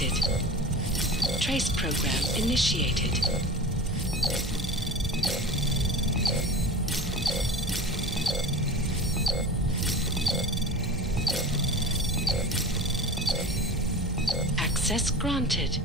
detected. Trace program initiated. Access granted.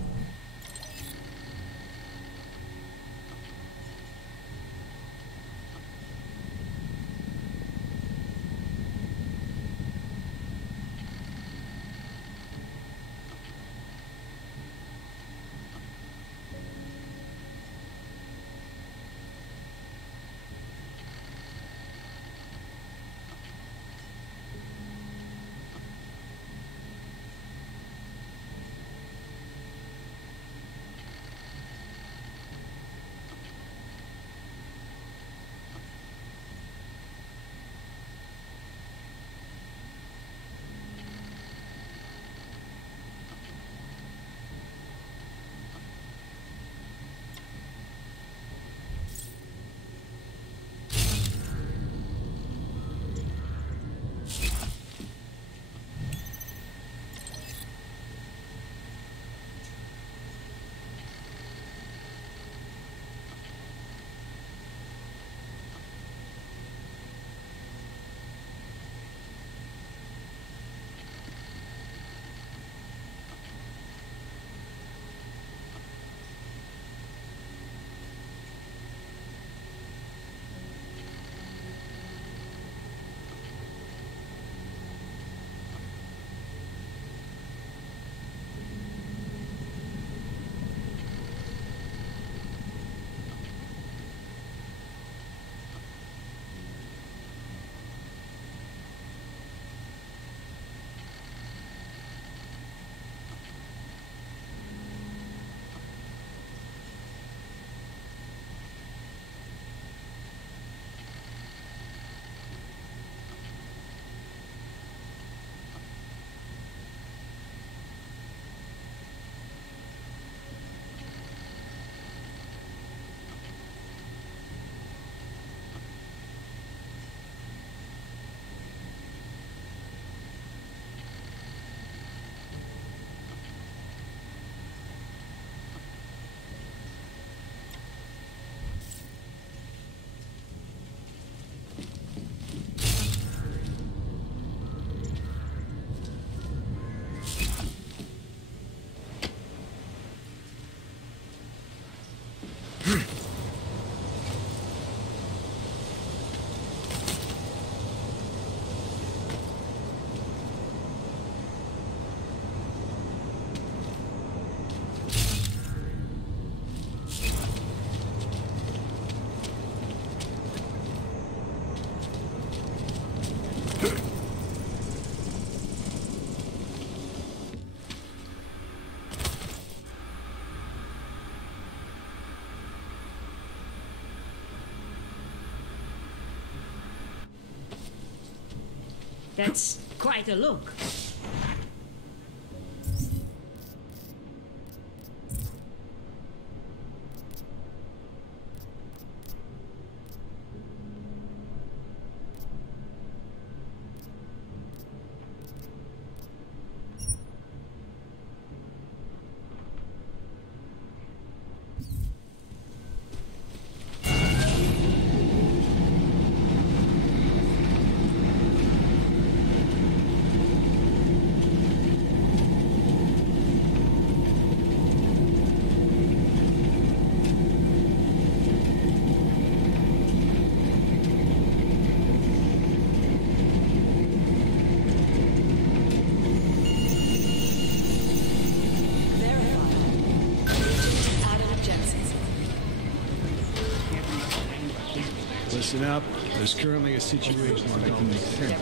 That's quite a look. Listen up. There's currently a situation that can make sense.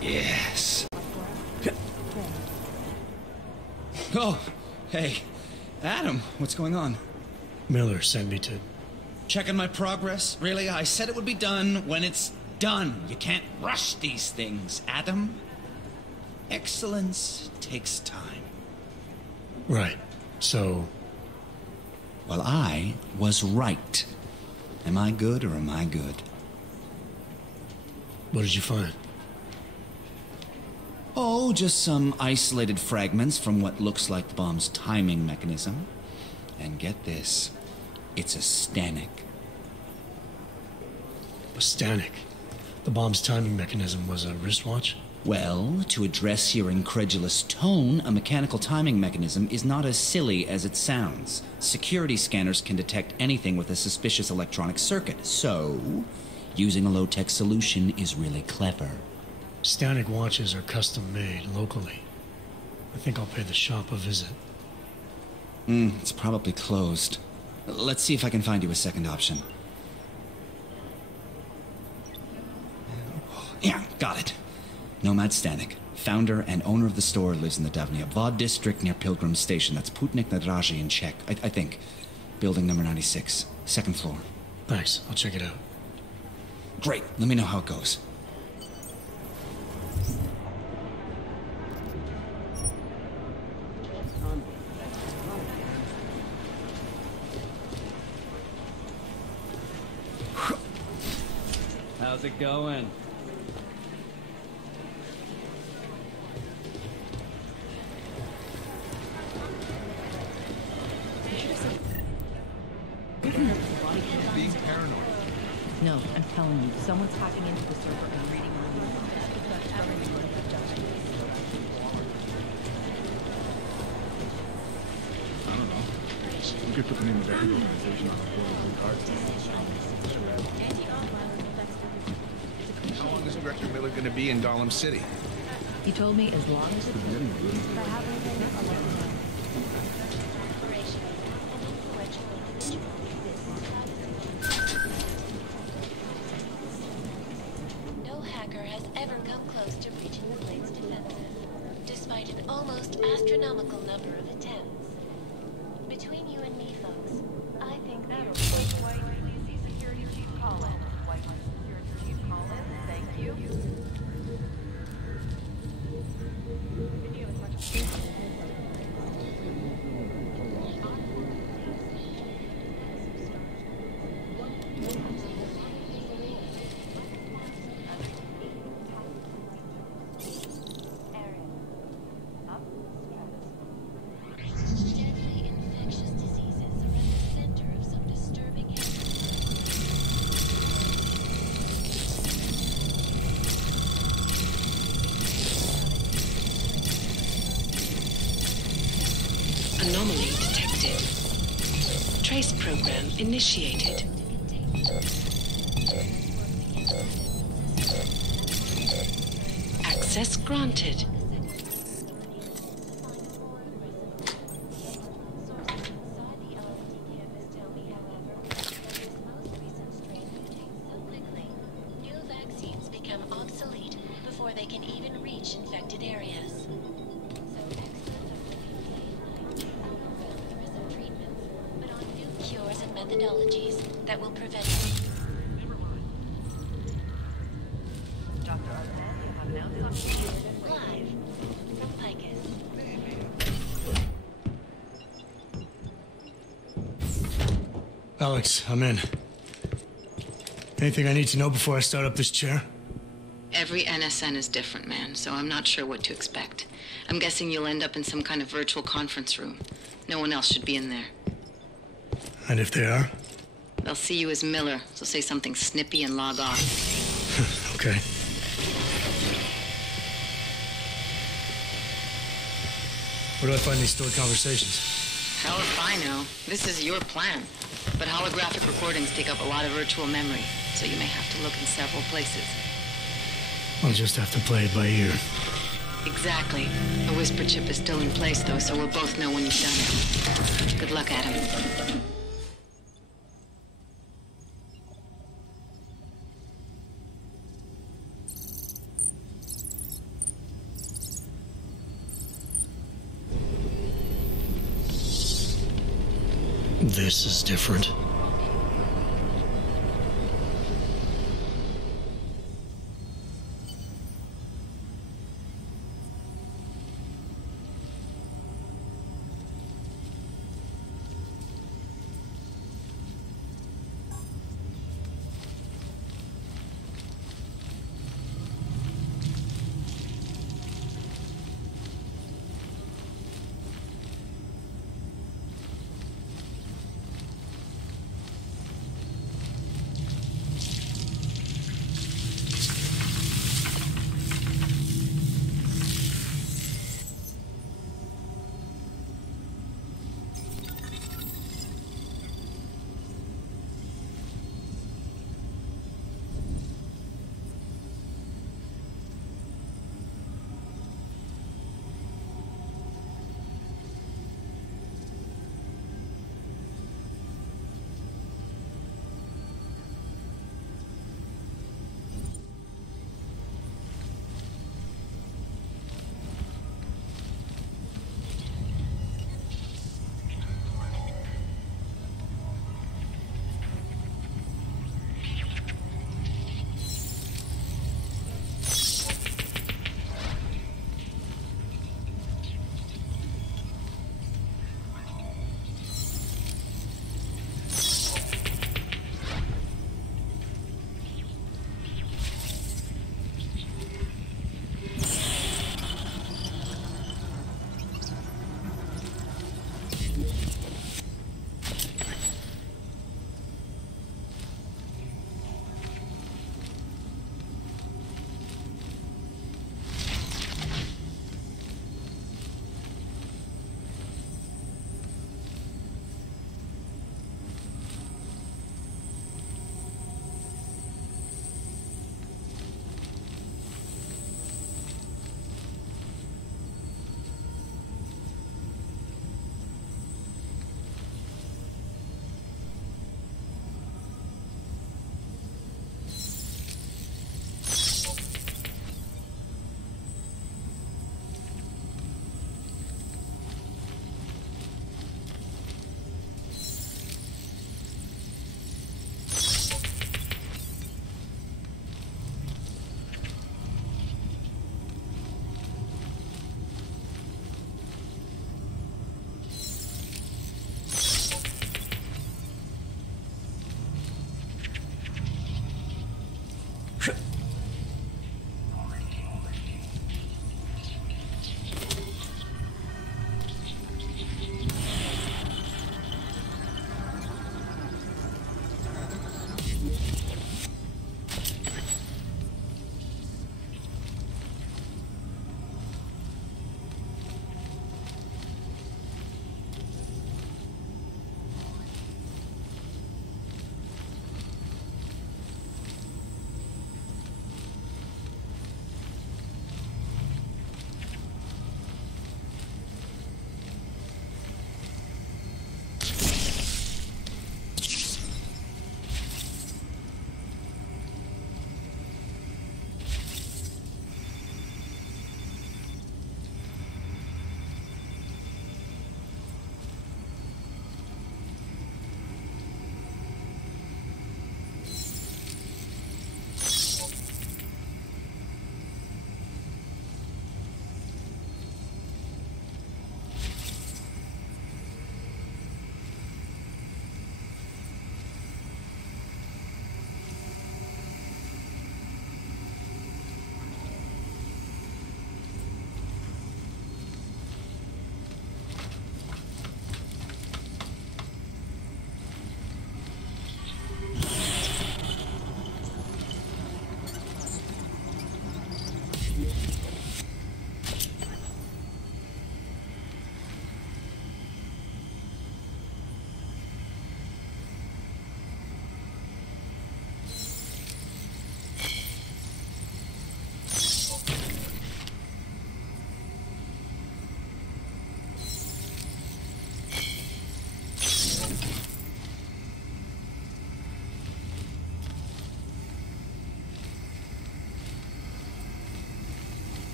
Yes. Oh, hey. Adam, what's going on? Miller sent me to... Checking my progress? Really? I said it would be done when it's done. You can't rush these things, Adam. Excellence takes time. Right. So... Well, I was right. Am I good or am I good? What did you find? Oh, just some isolated fragments from what looks like the bomb's timing mechanism. And get this, it's a Stanek. A Stanek? The bomb's timing mechanism was a wristwatch? Well, to address your incredulous tone, a mechanical timing mechanism is not as silly as it sounds. Security scanners can detect anything with a suspicious electronic circuit, so using a low-tech solution is really clever. Stanek watches are custom made locally. I think I'll pay the shop a visit. It's probably closed. Let's see if I can find you a second option. Yeah, got it. Nomad Stanek, founder and owner of the store, lives in the Davnia Vod district near Pilgrim Station. That's Putnik Nadraji in Czech, I think. Building number 96, second floor. Thanks, I'll check it out. Great, let me know how it goes. How's it going? Being paranoid. No, I'm telling you, someone's hacking into the server and reading my emails. I don't know. We could put the name of every organization on the board cards. How long is Director Miller going to be in Gollum City? He told me as long as No hacker has ever come close to breaching the Blade's defenses, despite an almost astronomical number of attempts. Between you and me, folks, I think that'll be White, please see Security Chief Collins. White, Security Chief Collins, thank you. Video as much deadly infectious diseases are at the center of some disturbing Anomaly detected. Trace program initiated. Access granted. new vaccines become obsolete before they can even reach infected areas. So experts are working day and night on aggressive treatments, but on new cures and methodologies that will prevent Dr. Arpan, you have announced something. live from Picus. Alex, I'm in. Anything I need to know before I start up this chair? Every NSN is different, man, so I'm not sure what to expect. I'm guessing you'll end up in some kind of virtual conference room. No one else should be in there. And if they are? They'll see you as Miller, so say something snippy and log off. Okay. Where do I find these stored conversations? Hell if I know. This is your plan. But holographic recordings take up a lot of virtual memory, so you may have to look in several places. I'll just have to play it by ear. Exactly. The whisper chip is still in place, though, so we'll both know when you've done it. Good luck, Adam. This is different.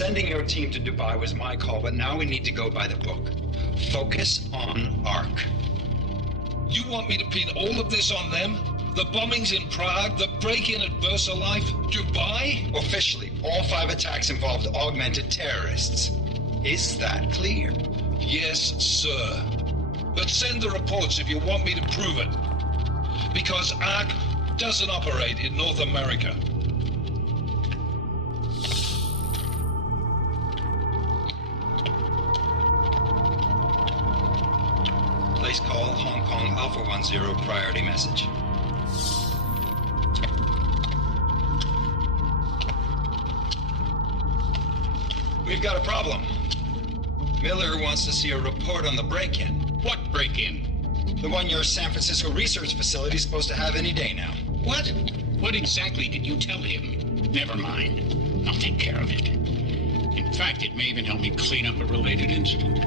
Sending your team to Dubai was my call, but now we need to go by the book. Focus on ARC. You want me to pin all of this on them? The bombings in Prague, the break-in at VersaLife, Dubai? Officially, all 5 attacks involved augmented terrorists. Is that clear? Yes, sir. But send the reports if you want me to prove it. Because ARC doesn't operate in North America. Place call Hong Kong Alpha 10 priority message. We've got a problem. Miller wants to see a report on the break-in. What break-in? The one your San Francisco research facility is supposed to have any day now. What? What exactly did you tell him? Never mind. I'll take care of it. In fact, it may even help me clean up a related incident.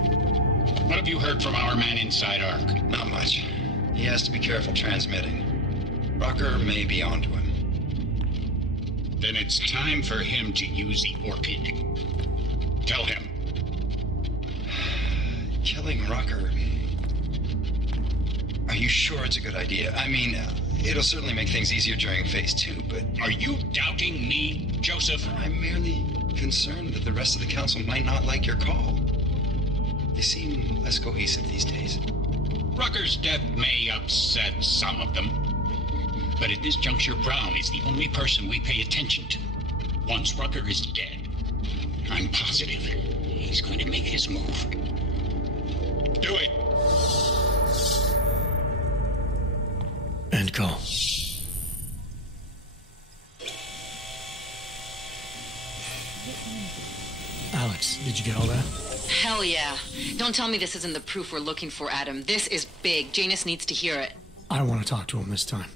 What have you heard from our man inside ARC? Not much. He has to be careful transmitting. Rucker may be onto him. Then it's time for him to use the Orchid. Tell him. Killing Rucker. Are you sure it's a good idea? I mean, it'll certainly make things easier during Phase 2, but... Are you doubting me, Joseph? I'm merely concerned that the rest of the council might not like your call. They seem less cohesive these days. Rucker's death may upset some of them. But at this juncture, Brown is the only person we pay attention to. Once Rucker is dead, I'm positive he's going to make his move. Do it! End call. Alex, did you get all that? Hell yeah. Don't tell me this isn't the proof we're looking for, Adam. This is big. Janus needs to hear it. I want to talk to him this time.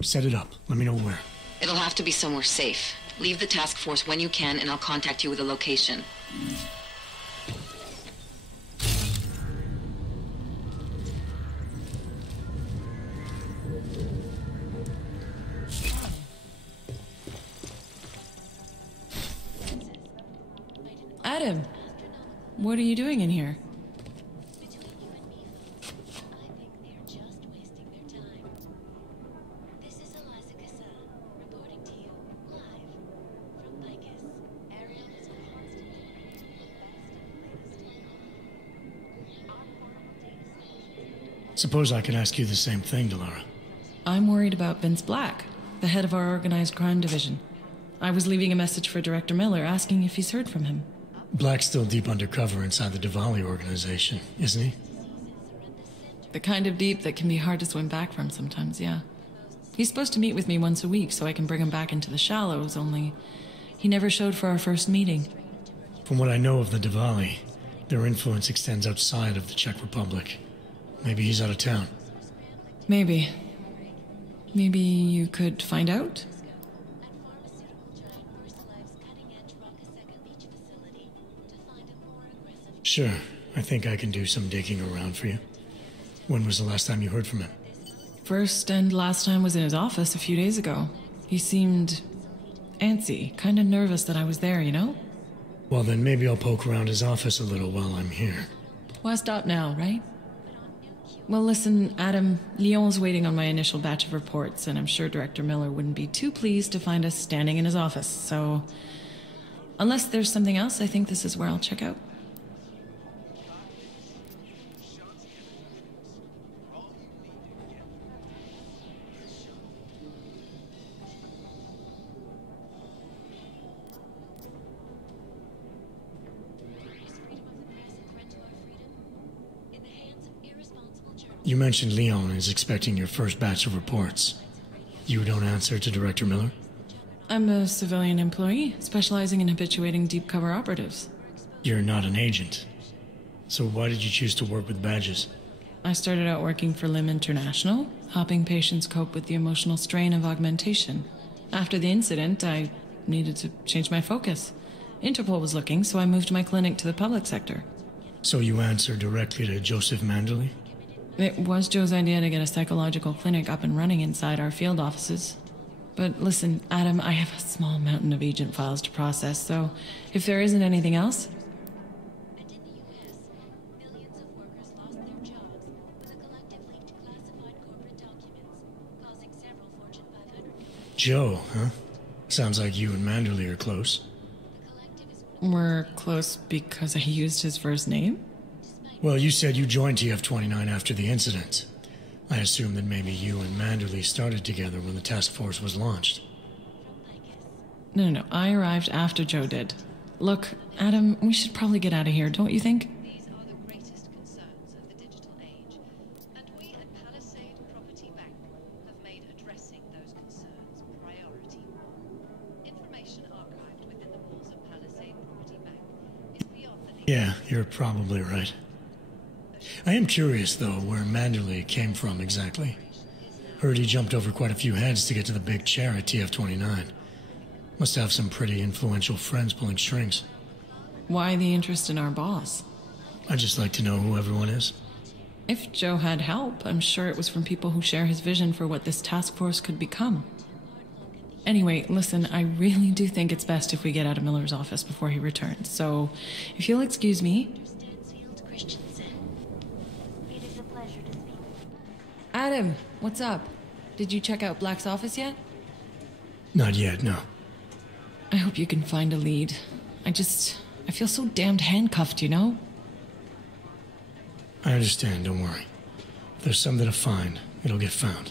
Set it up. Let me know where. It'll have to be somewhere safe. Leave the task force when you can, and I'll contact you with a location. Adam, what are you doing in here? Suppose I could ask you the same thing, Delara. I'm worried about Vince Black, the head of our organized crime division. I was leaving a message for Director Miller asking if he's heard from him. Black's still deep undercover inside the Diwali organization, isn't he? The kind of deep that can be hard to swim back from sometimes, yeah. He's supposed to meet with me once a week so I can bring him back into the shallows, only he never showed for our first meeting. From what I know of the Diwali, their influence extends outside of the Czech Republic. Maybe he's out of town. Maybe. Maybe you could find out? Sure. I think I can do some digging around for you. When was the last time you heard from him? First and last time was in his office a few days ago. He seemed antsy, kind of nervous that I was there, you know? Well, then maybe I'll poke around his office a little while I'm here. Why stop now, right? Well, listen, Adam, Lyon's waiting on my initial batch of reports, and I'm sure Director Miller wouldn't be too pleased to find us standing in his office, so... Unless there's something else, I think this is where I'll check out. You mentioned Leon is expecting your first batch of reports. You don't answer to Director Miller? I'm a civilian employee, specializing in habituating deep cover operatives. You're not an agent. So why did you choose to work with badges? I started out working for LIM International, helping patients cope with the emotional strain of augmentation. After the incident, I needed to change my focus. Interpol was looking, so I moved my clinic to the public sector. So you answer directly to Joseph Manderley? It was Joe's idea to get a psychological clinic up and running inside our field offices. But listen, Adam, I have a small mountain of agent files to process, so if there isn't anything else... Joe, huh? Sounds like you and Manderley are close. We're close because I used his first name? Well, you said you joined TF-29 after the incident. I assume that maybe you and Manderley started together when the task force was launched. No, I arrived after Joe did. Look, Adam, we should probably get out of here, don't you think? These are the greatest concerns of the digital age, and we at Palisade Property Bank have made addressing those concerns priority. Information archived within the walls of Palisade Property Bank is beyond the... Yeah, you're probably right. I am curious, though, where Manderley came from exactly. Heard he jumped over quite a few heads to get to the big chair at TF-29. Must have some pretty influential friends pulling strings. Why the interest in our boss? I'd just like to know who everyone is. If Joe had help, I'm sure it was from people who share his vision for what this task force could become. Anyway, listen, I really do think it's best if we get out of Miller's office before he returns, so if you'll excuse me... Adam, what's up? Did you check out Black's office yet? Not yet, no. I hope you can find a lead. I feel so damned handcuffed, you know? I understand, don't worry. If there's something to find, it'll get found.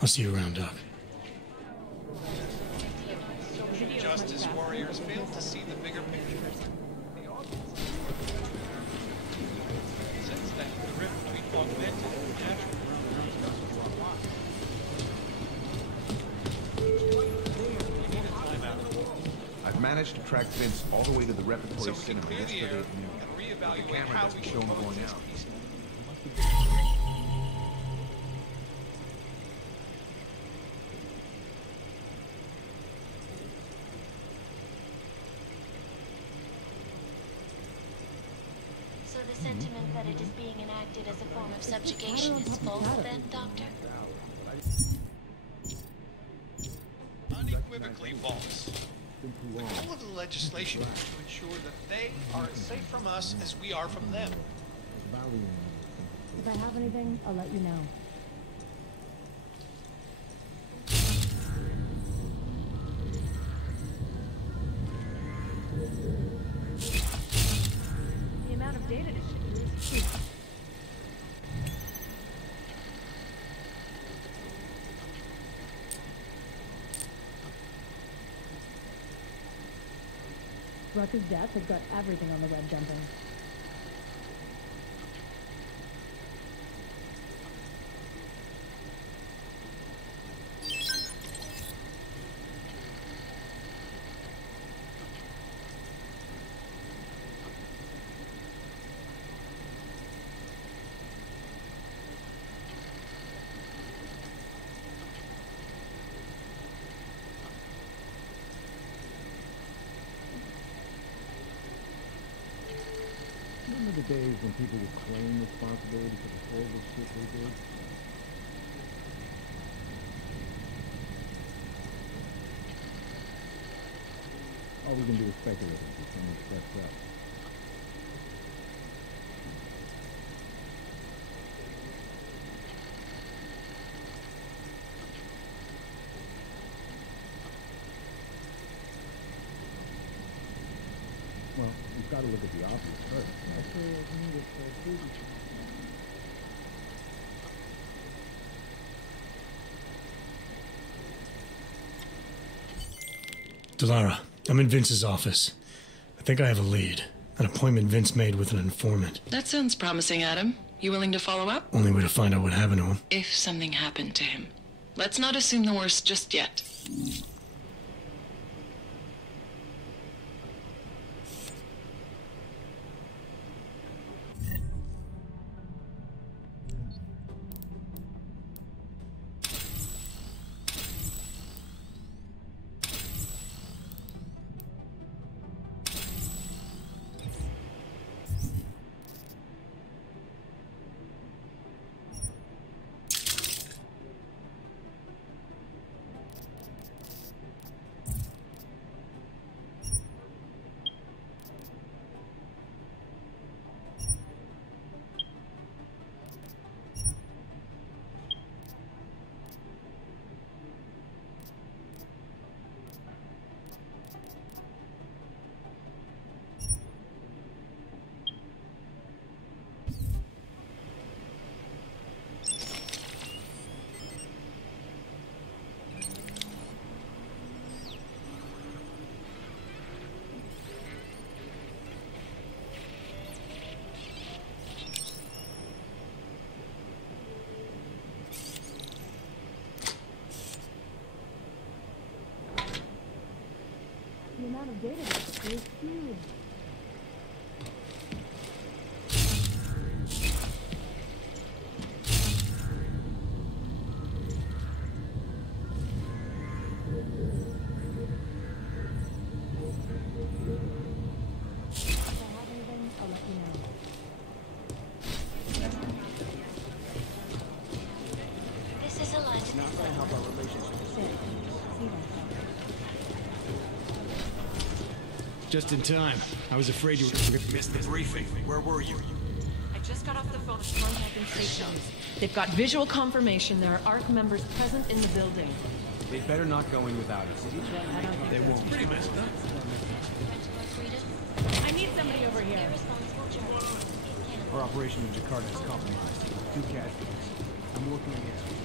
I'll see you around, Doc. Justice warriors fail to see the bigger picture. Since then, the rift between augmented and natural I've managed to track Vince all the way to the repertory cinema yesterday at noon. The camera doesn't show him going out. So the sentiment that it is being enacted as a form of subjugation is false then, Doctor? Unequivocally false. The goal of the legislation is to ensure that they are as safe from us as we are from them. If I have anything, I'll let you know. The amount of data to ship is... Rucker's death has got everything on the web jumping. Remember the days when people would claim responsibility for the horrible shit they did? All we can do is speculate until someone steps up. Well, you've got to look at the obvious first. Delara, I'm in Vince's office. I think I have a lead. An appointment Vince made with an informant. That sounds promising, Adam. You willing to follow up? Only way to find out what happened to him. If something happened to him. Let's not assume the worst just yet. The amount of data is huge. This is a license. Not gonna help our relationship. Just in time. I was afraid you missed the briefing. Where were you? I just got off the phone with contacting stations. They've got visual confirmation there are ARC members present in the building. They better not go in without us. They won't. Pretty messed up. I need somebody over here. Our operation in Jakarta is compromised. 2 casualties. I'm working on the exfiltration.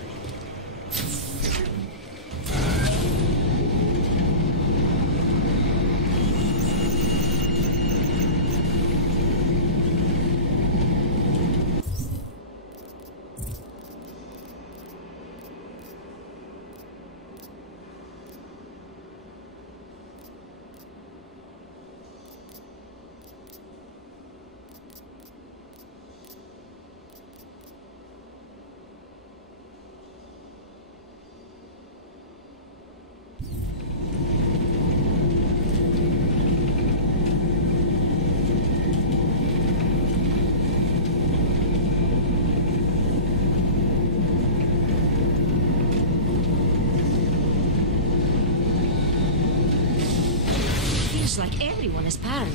Like everyone is paranoid.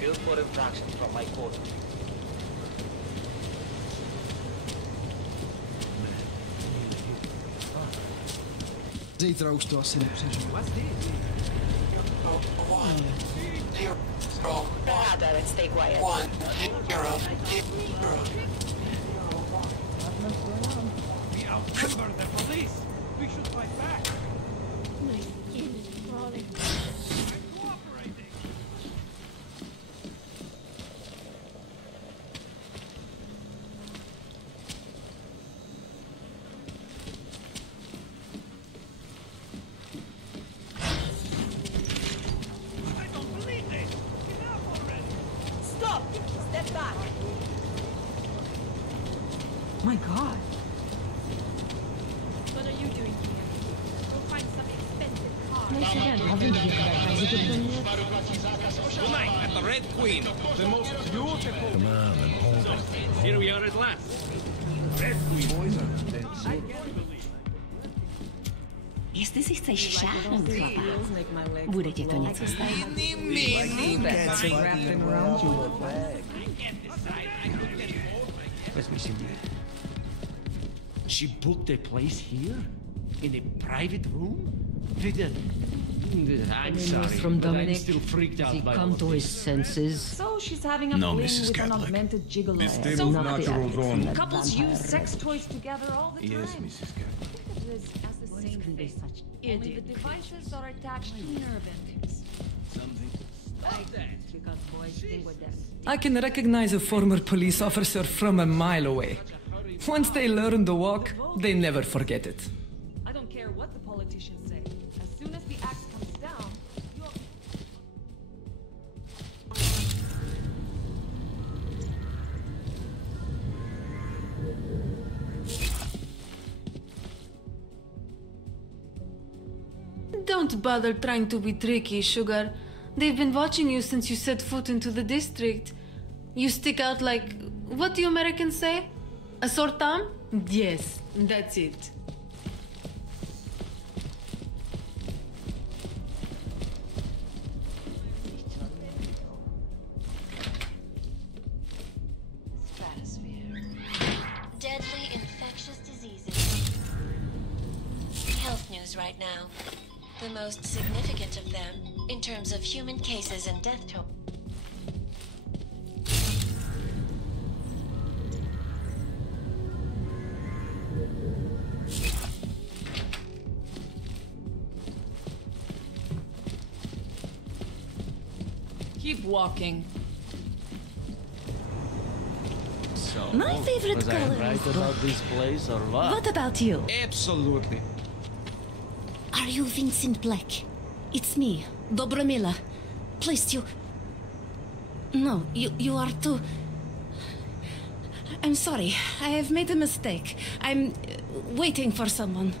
Field for infraction from my court. Zeker ook stossen. Let's stay quiet. 1 0 We outnumber the police. We should fight back. My skin is crawling. I'm cooperating. I don't believe this. Enough already. Stop! Step back! My God. What are you doing here? Go find some expensive car. Tonight at the Red Queen, the most beautiful. Come on, I'm home. Here we are at last. Red Queen. Boys are dead I sick. can't believe it. Jestli si chceš šáhnout, chlapa, bude ti to něco stát. She booked a place here? In a private room? With a I'm Any sorry, news from but I'm Dominic? still freaked Has out he by come all to of his this. senses? So she's having a No, fling Mrs. with an Catholic. augmented gigolo. This So table's natural zone. couples use sex toys together all the time. Yes, Mrs. Catholic. Think of this as the same can be thing. such Only the idiot devices are attached to nerve endings. Because boys think with them. I can recognize a former police officer from a mile away. Once they learn to walk, they never forget it. I don't care what the politicians say. As soon as the axe comes down, you're... Don't bother trying to be tricky, Sugar. They've been watching you since you set foot into the district. You stick out like... what do you Americans say? A sore thumb? Yes, that's it. Deadly infectious diseases. Health news right now. The most significant of them, in terms of human cases and death toll. Keep walking. So, My favorite was I color right is about this place or what? What about you? Absolutely. Are you Vincent Black? It's me, Dobromila. Please, you... No, you are too... I'm sorry. I have made a mistake. I'm waiting for someone.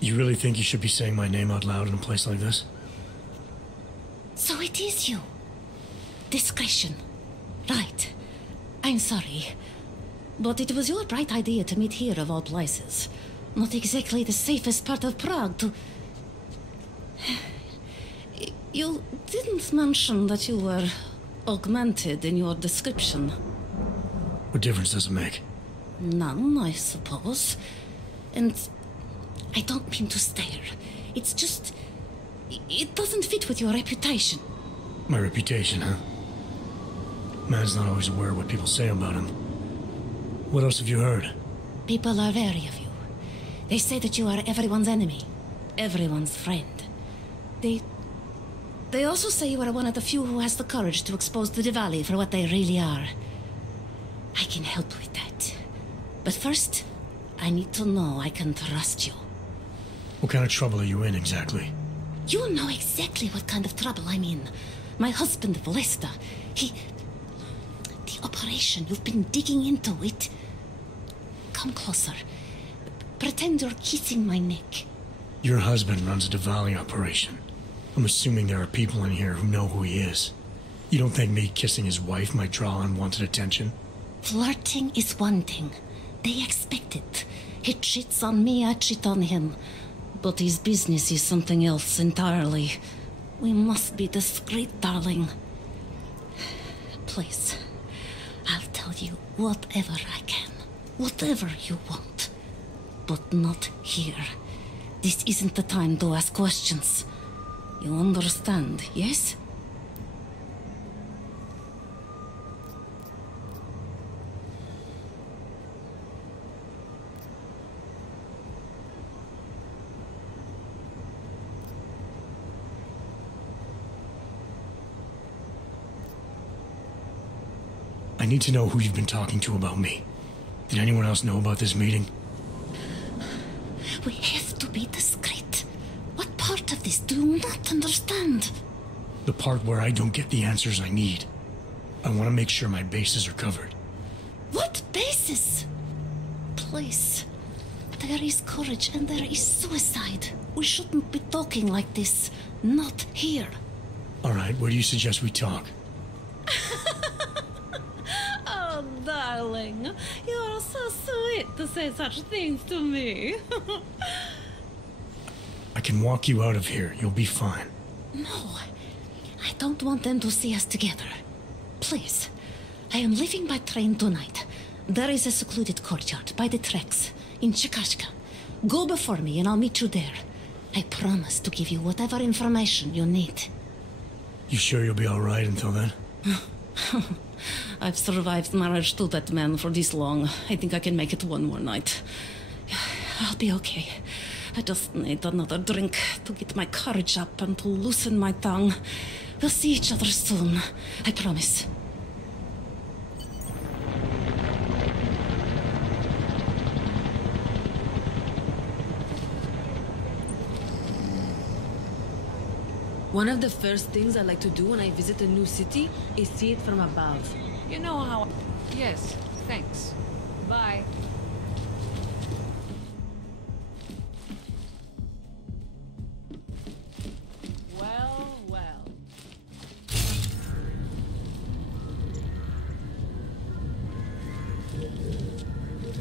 You really think you should be saying my name out loud in a place like this? So it is you. Discretion. Right. I'm sorry. But it was your bright idea to meet here of all places. Not exactly the safest part of Prague to... You didn't mention that you were augmented in your description. What difference does it make? None, I suppose. And I don't mean to stare. It's just... it doesn't fit with your reputation. My reputation, huh? Man's not always aware of what people say about him. What else have you heard? People are wary of you. They say that you are everyone's enemy, everyone's friend. They also say you are one of the few who has the courage to expose the Diwali for what they really are. I can help with that. But first, I need to know I can trust you. What kind of trouble are you in, exactly? You know exactly what kind of trouble I'm in. My husband, Valesta, the operation, you've been digging into it. Come closer. Pretend you're kissing my neck. Your husband runs a Diwali operation. I'm assuming there are people in here who know who he is. You don't think me kissing his wife might draw unwanted attention? Flirting is one thing. They expect it. He cheats on me, I cheat on him. But his business is something else entirely. We must be discreet, darling. Please, I'll tell you whatever I can. Whatever you want. But not here. This isn't the time to ask questions. You understand, yes? I need to know who you've been talking to about me. Did anyone else know about this meeting? We have to be discreet. What part of this do you not understand? The part where I don't get the answers I need. I want to make sure my bases are covered. What basis? Please. There is courage and there is suicide. We shouldn't be talking like this. Not here. All right, where do you suggest we talk? Oh, darling. You are so sweet to say such things to me. I can walk you out of here. You'll be fine. No, I don't want them to see us together. Please, I am leaving by train tonight. There is a secluded courtyard by the tracks in Chikashka. Go before me and I'll meet you there. I promise to give you whatever information you need. You sure you'll be all right until then? I've survived marriage to that man for this long. I think I can make it one more night. I'll be okay. I just need another drink to get my courage up and to loosen my tongue. We'll see each other soon. I promise. One of the first things I like to do when I visit a new city is see it from above. You know how... Yes, thanks. Bye. Well, well.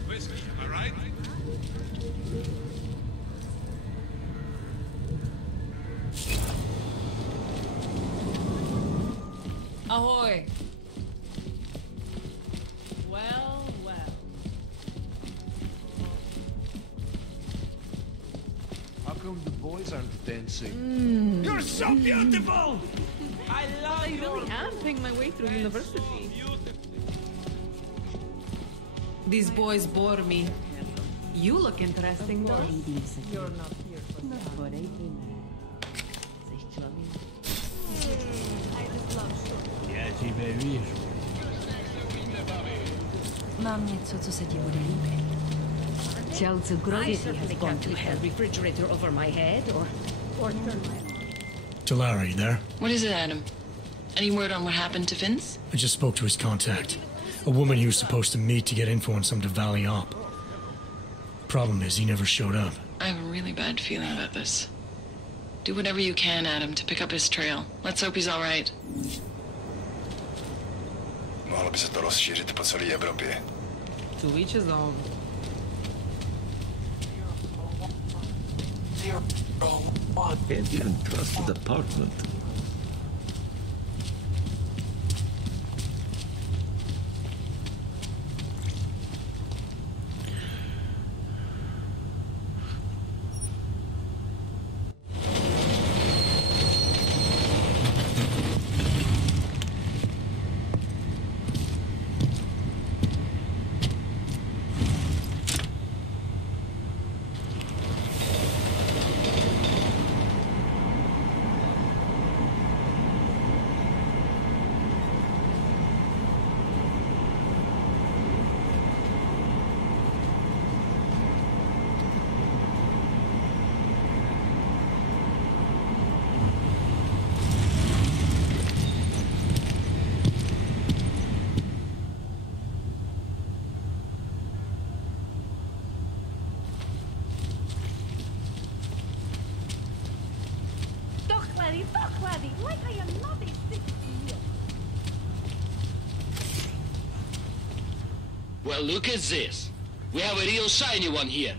Whiskey, am I right? Ahoy! Well, well. How come the boys aren't dancing? You're so beautiful! I really am paying my way through university. These boys bore me. You look interesting, though. You're not here for that. I just love short. Ja ciebie wiesz. Mam nieco, co se dzieje I certainly can't leave a refrigerator over my head or turn my... Talara, you there? What is it, Adam? Any word on what happened to Vince? I just spoke to his contact. A woman he was supposed to meet to get info on some Diwali op. Problem is, he never showed up. I have a really bad feeling about this. Do whatever you can, Adam, to pick up his trail. Let's hope he's all right. Mohlo by se to rozšířit po celé Evropě. To each his own. I can't even trust the department. Like I am not a 16-year-old. Well, look at this. We have a real shiny one here.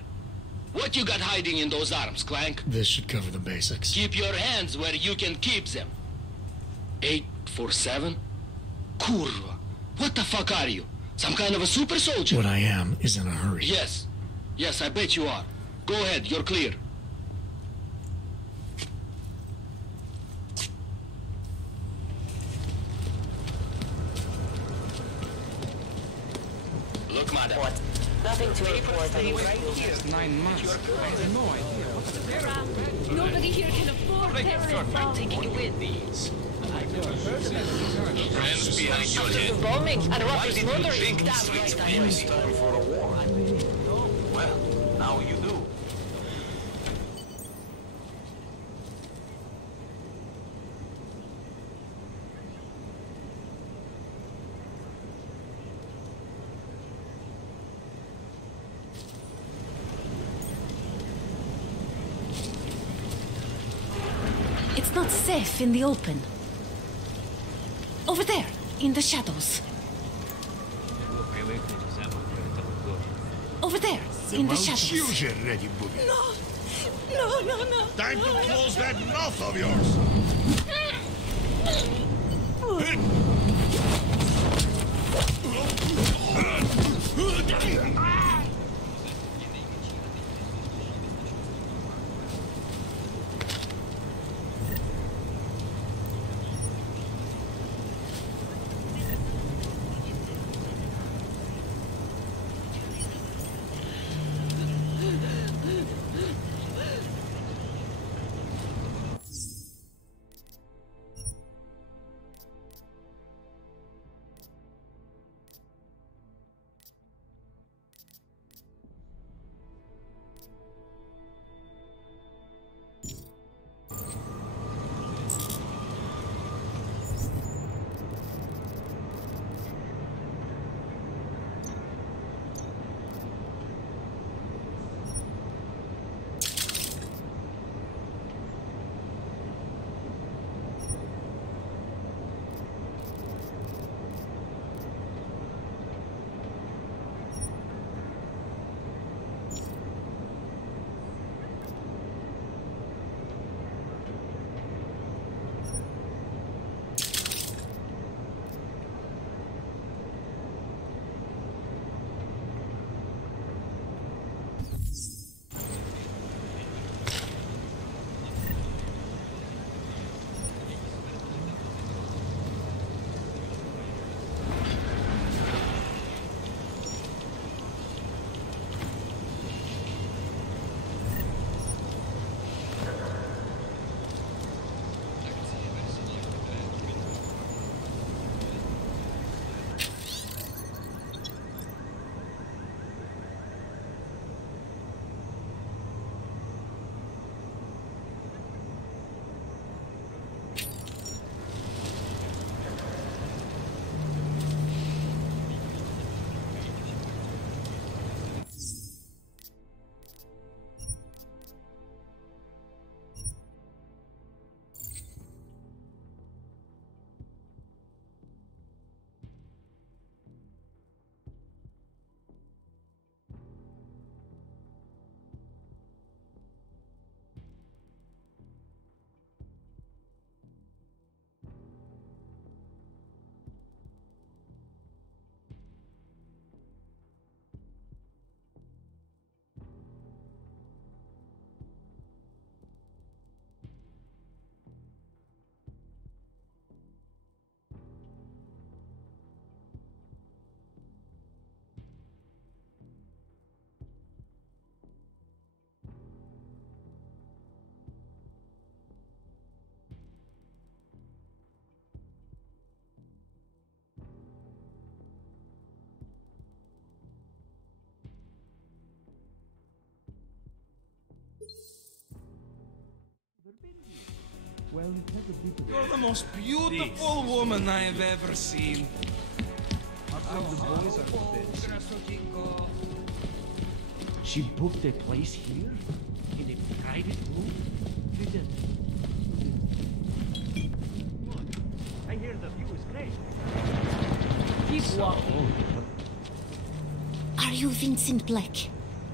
What you got hiding in those arms, Clank? This should cover the basics. Keep your hands where you can keep them. 847? Kurva. What the fuck are you? Some kind of a super soldier? What I am is in a hurry. Yes. Yes, I bet you are. Go ahead, you're clear. Look, madam. What? Nothing to report on right here. 9 months. I have no idea. Nobody here can afford terrorism. I'm taking you in. Hands behind your head. bombing and rocket smothering. Damn right I am. Time for a war. Well, now you do. It's not safe in the open. Over there, in the shadows. Over there, in the shadows. Ready, Boogie. No! No, no, no. Time to close that mouth of yours! You're the most beautiful woman I have ever seen. She booked a place here? In a private room? With a... I hear the view is great. Keep walking. Are you Vincent Black?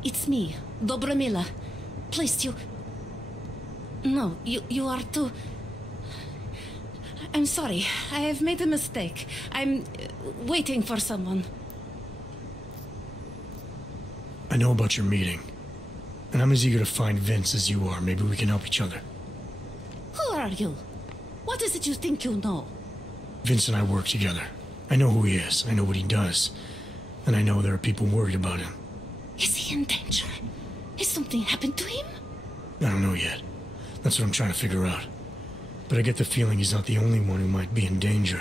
It's me, Dobramila. Please, you... No, you are too... I'm sorry. I have made a mistake. I'm waiting for someone. I know about your meeting. And I'm as eager to find Vince as you are. Maybe we can help each other. Who are you? What is it you think you know? Vince and I work together. I know who he is. I know what he does. And I know there are people worried about him. Is he in danger? Has something happened to him? I don't know yet. That's what I'm trying to figure out. But I get the feeling he's not the only one who might be in danger.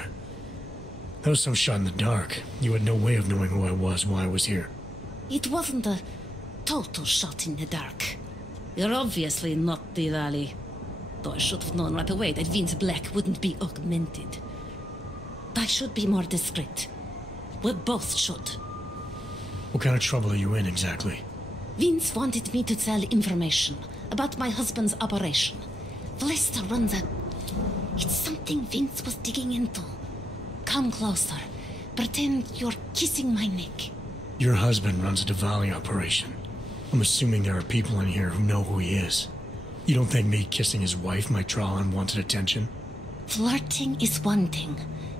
That was some shot in the dark. You had no way of knowing who I was while I was here. It wasn't a total shot in the dark. You're obviously not the Valley. Though I should have known right away that Vince Black wouldn't be augmented. I should be more discreet. We both should. What kind of trouble are you in, exactly? Vince wanted me to tell information about my husband's operation. Vlesta runs a... It's something Vince was digging into. Come closer. Pretend you're kissing my neck. Your husband runs a Diwali operation. I'm assuming there are people in here who know who he is. You don't think me kissing his wife might draw unwanted attention? Flirting is one thing.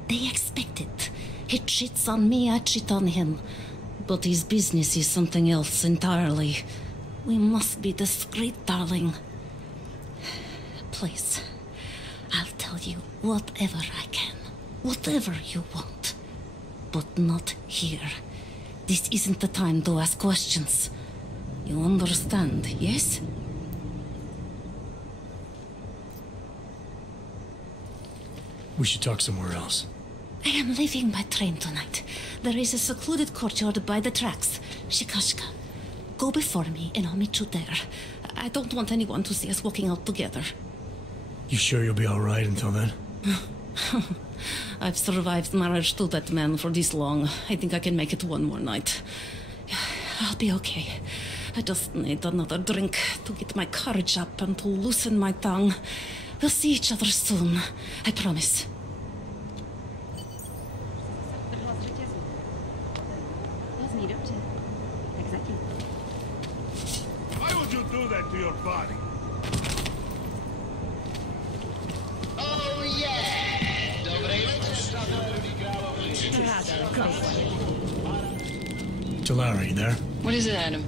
They expect it. He cheats on me, I cheat on him. But his business is something else entirely. We must be discreet, darling. Please, I'll tell you whatever I can. Whatever you want. But not here. This isn't the time to ask questions. You understand, yes? We should talk somewhere else. I am leaving by train tonight. There is a secluded courtyard by the tracks. Shikashka. Go before me and I'll meet you there. I don't want anyone to see us walking out together. You sure you'll be alright until then? I've survived marriage to that man for this long. I think I can make it one more night. I'll be okay. I just need another drink to get my courage up and to loosen my tongue. We'll see each other soon. I promise. Why would you do that to your body? Oh yeah! Delara, you there? What is it, Adam?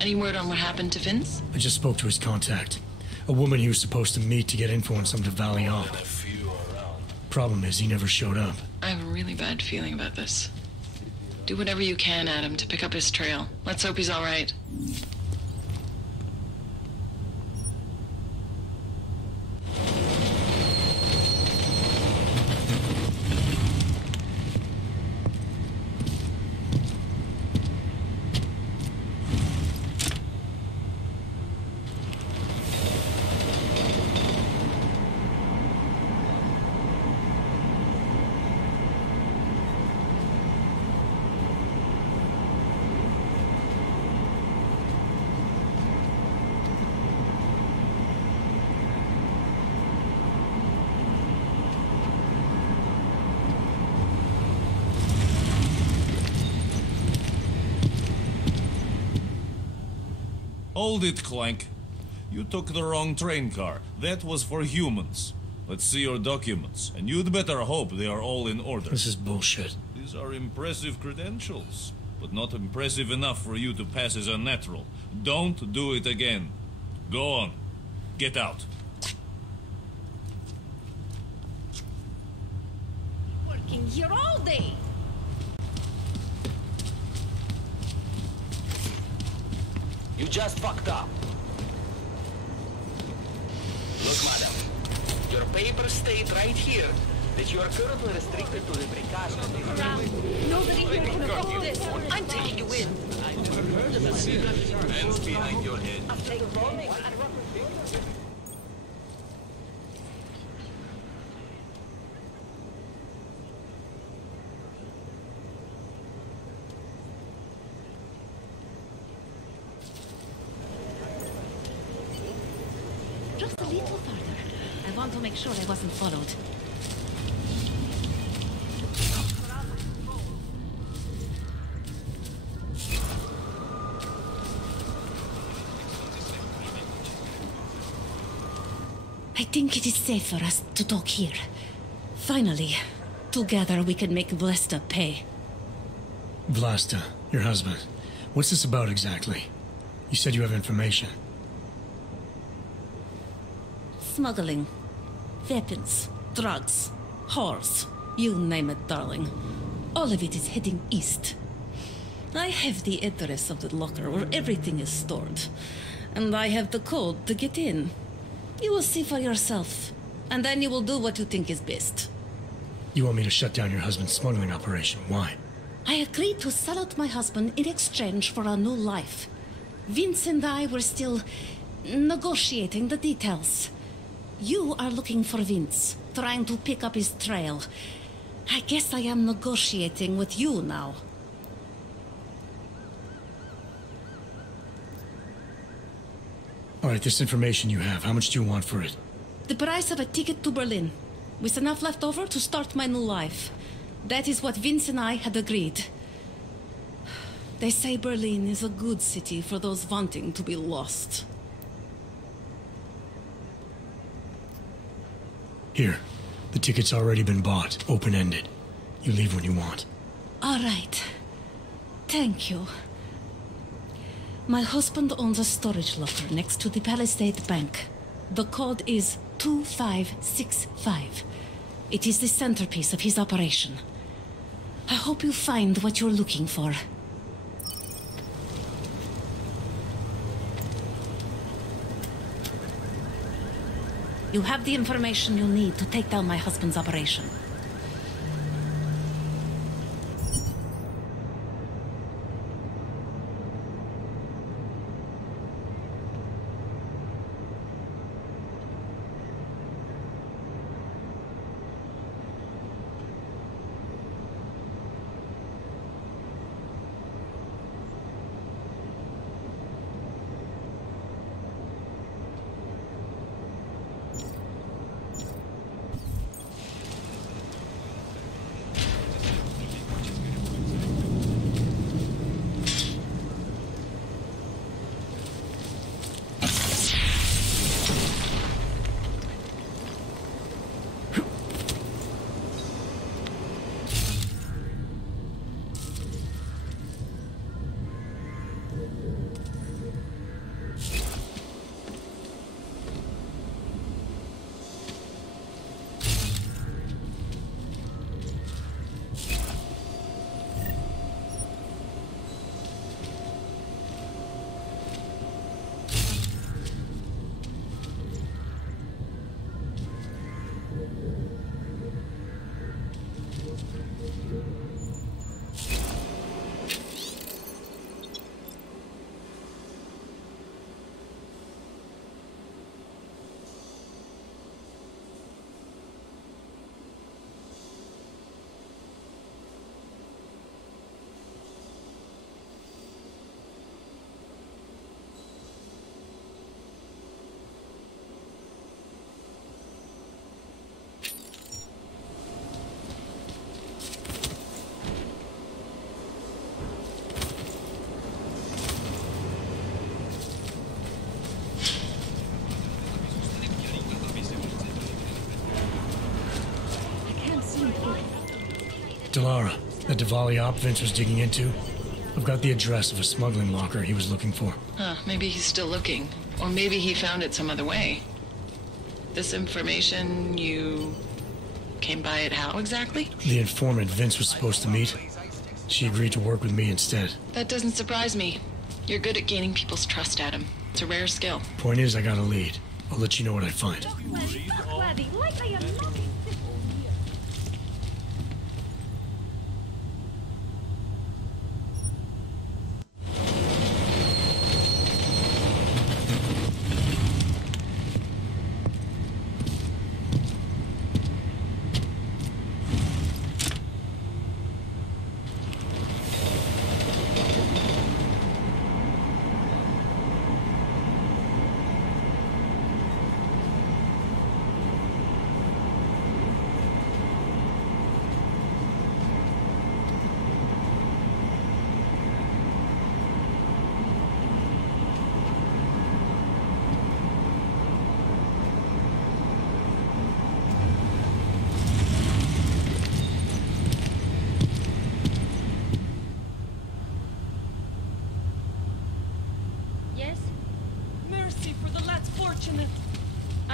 Any word on what happened to Vince? I just spoke to his contact. A woman he was supposed to meet to get info on some Valley Op. Problem is, he never showed up. I have a really bad feeling about this. Do whatever you can, Adam, to pick up his trail. Let's hope he's all right. Hold it, Clank. You took the wrong train car. That was for humans. Let's see your documents, and you'd better hope they are all in order. This is bullshit. These are impressive credentials, but not impressive enough for you to pass as unnatural. Don't do it again. Go on. Get out. Working here all day. You just fucked up. Look, madam. Your papers state right here that you are currently restricted to the precaution. Nobody here can afford this. I'm taking you in. Hands behind your head. After the bombing, just a little farther. I want to make sure I wasn't followed. I think it is safe for us to talk here. Finally, together we can make Vlasta pay. Vlasta, your husband. What's this about exactly? You said you have information. Smuggling. Weapons. Drugs. Whores. You name it, darling. All of it is heading east. I have the address of the locker where everything is stored. And I have the code to get in. You will see for yourself. And then you will do what you think is best. You want me to shut down your husband's smuggling operation? Why? I agreed to sell out my husband in exchange for a new life. Vince and I were still negotiating the details. You are looking for Vince, trying to pick up his trail. I guess I am negotiating with you now. All right, this information you have, how much do you want for it? The price of a ticket to Berlin, with enough left over to start my new life. That is what Vince and I had agreed. They say Berlin is a good city for those wanting to be lost. Here. The ticket's already been bought, open-ended. You leave when you want. All right. Thank you. My husband owns a storage locker next to the Palisade Bank. The code is 2565. It is the centerpiece of his operation. I hope you find what you're looking for. You have the information you need to take down my husband's operation. Delara, that Diwali op Vince was digging into? I've got the address of a smuggling locker he was looking for. Huh, maybe he's still looking. Or maybe he found it some other way. This information, you came by it how exactly? The informant Vince was supposed to meet. She agreed to work with me instead. That doesn't surprise me. You're good at gaining people's trust, Adam. It's a rare skill. Point is, I got a lead. I'll let you know what I find.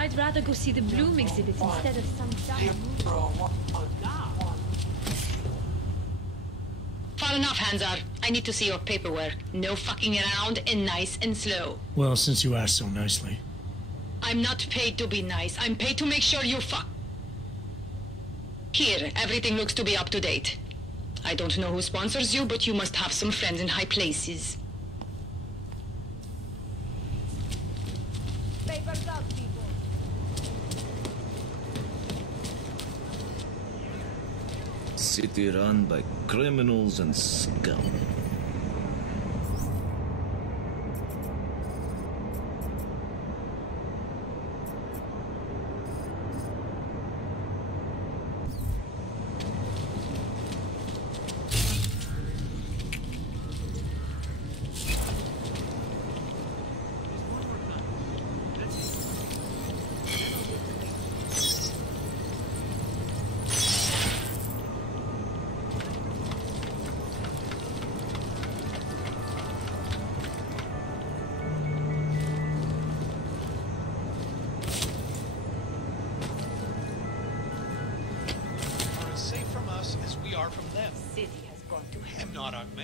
I'd rather go see the Bloom exhibit instead of some dumb Far enough, Hanzar. I need to see your paperwork. No fucking around and nice and slow. Well, since you asked so nicely. I'm not paid to be nice. I'm paid to make sure you fuck. Here, everything looks to be up to date. I don't know who sponsors you, but you must have some friends in high places. Papers out, people. City run by criminals and scum.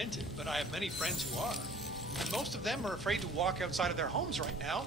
into, but I have many friends who are. And most of them are afraid to walk outside of their homes right now.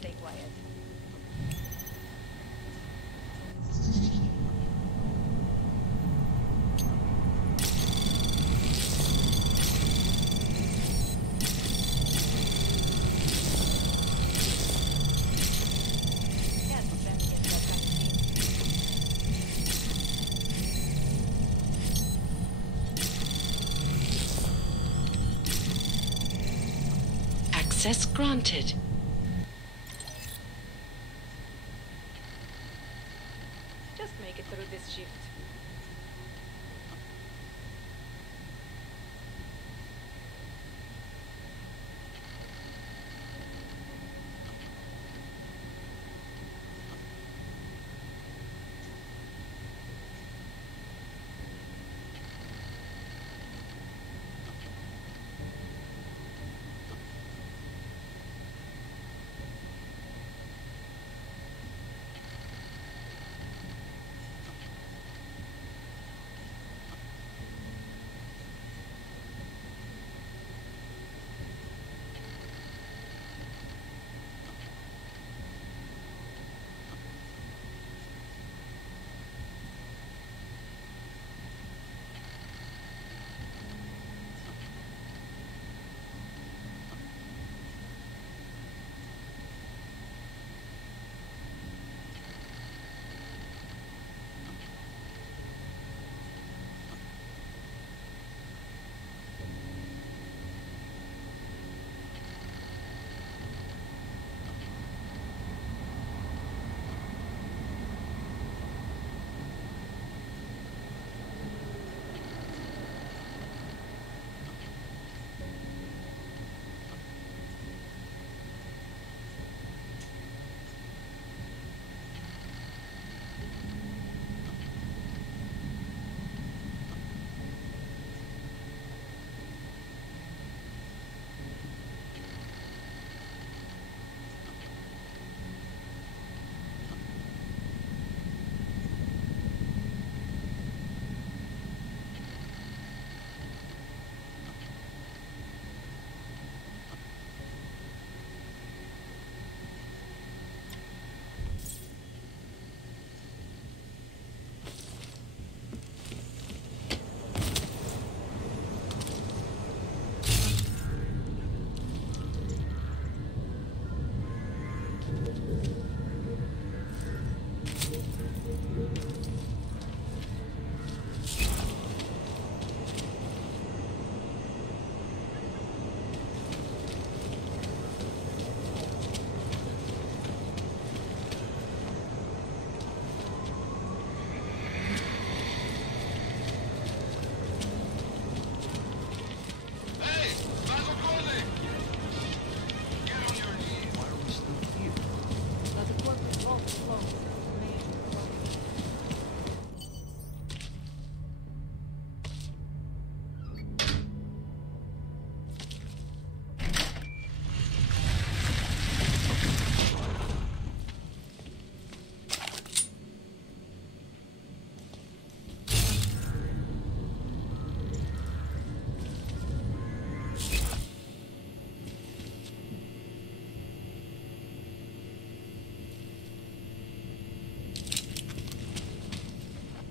Stay quiet. Access granted. Just make it through this shift.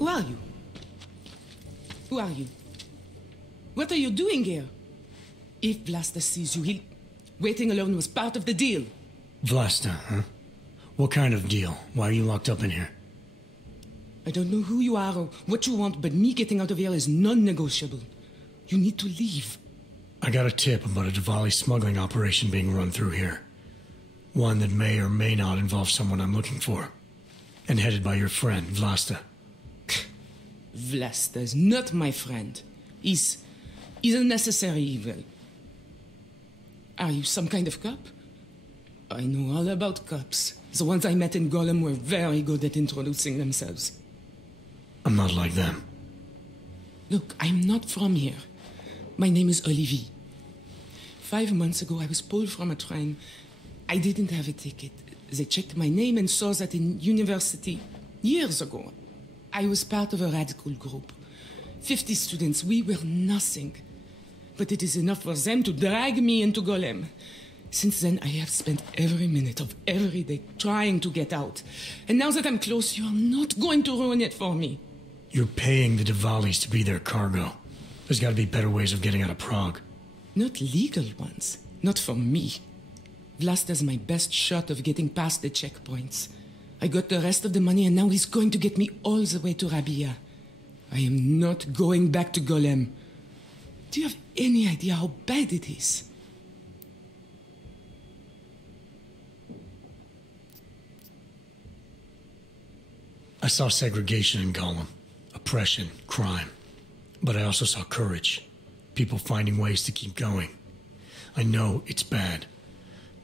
Who are you? Who are you? What are you doing here? If Vlasta sees you, he'll... Waiting alone was part of the deal. Vlasta, huh? What kind of deal? Why are you locked up in here? I don't know who you are or what you want, but me getting out of here is non-negotiable. You need to leave. I got a tip about a Diwali smuggling operation being run through here. One that may or may not involve someone I'm looking for. And headed by your friend, Vlasta. Vlasta is not my friend. He's a necessary evil. Are you some kind of cop? I know all about cops. The ones I met in Golem were very good at introducing themselves. I'm not like them. Look, I'm not from here. My name is Olivier. 5 months ago, I was pulled from a train. I didn't have a ticket. They checked my name and saw that in university years ago. I was part of a radical group. 50 students, we were nothing. But it is enough for them to drag me into Golem. Since then, I have spent every minute of every day trying to get out. And now that I'm close, you are not going to ruin it for me. You're paying the Diwalis to be their cargo. There's got to be better ways of getting out of Prague. Not legal ones. Not for me. Vlasta's my best shot of getting past the checkpoints. I got the rest of the money and now he's going to get me all the way to Rabia. I am not going back to Golem. Do you have any idea how bad it is? I saw segregation in Golem. Oppression, crime. But I also saw courage. People finding ways to keep going. I know it's bad.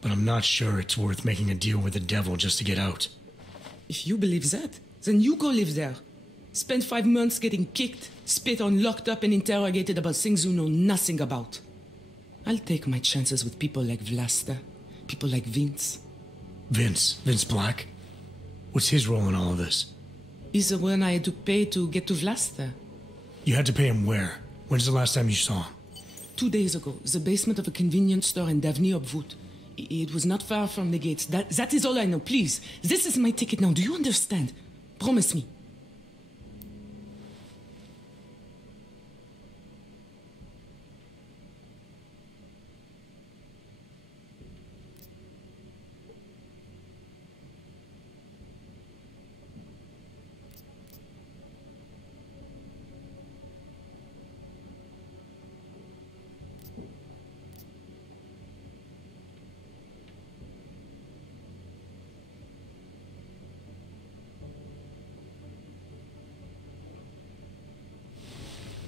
But I'm not sure it's worth making a deal with the devil just to get out. If you believe that, then you go live there. Spend 5 months getting kicked, spit on, locked up and interrogated about things you know nothing about. I'll take my chances with people like Vlasta. People like Vince. Vince Black? What's his role in all of this? He's the one I had to pay to get to Vlasta. You had to pay him where? When's the last time you saw him? 2 days ago, the basement of a convenience store in Davni Obvut. It was not far from the gates. That is all I know. Please, this is my ticket now. Do you understand? Promise me.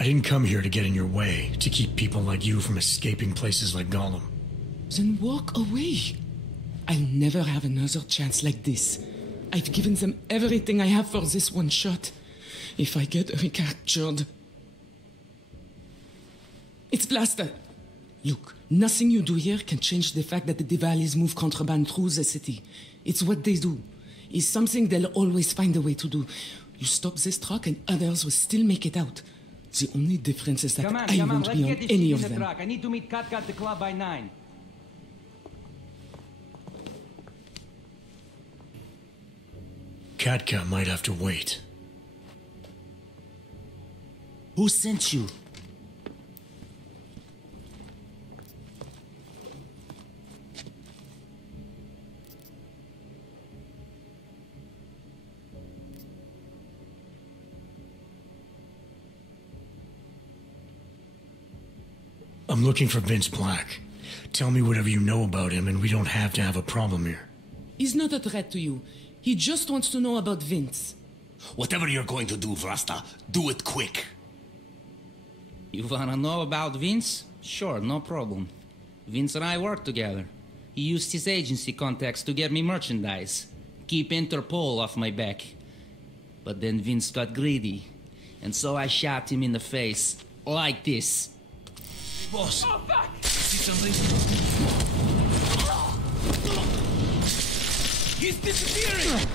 I didn't come here to get in your way, to keep people like you from escaping places like Golem. Then walk away. I'll never have another chance like this. I've given them everything I have for this one shot. If I get recaptured... It's Vlasta. Look, nothing you do here can change the fact that the Diwalis move contraband through the city. It's what they do. It's something they'll always find a way to do. You stop this truck and others will still make it out. The only difference is that I won't be on any of them. I need to meet Katka at the club by 9. Katka might have to wait. Who sent you? I'm looking for Vince Black. Tell me whatever you know about him and we don't have to have a problem here. He's not a threat to you. He just wants to know about Vince. Whatever you're going to do, Vlasta, do it quick. You wanna know about Vince? Sure, no problem. Vince and I work together. He used his agency contacts to get me merchandise. Keep Interpol off my back. But then Vince got greedy. And so I shot him in the face. Like this. Boss, see something? He's disappearing!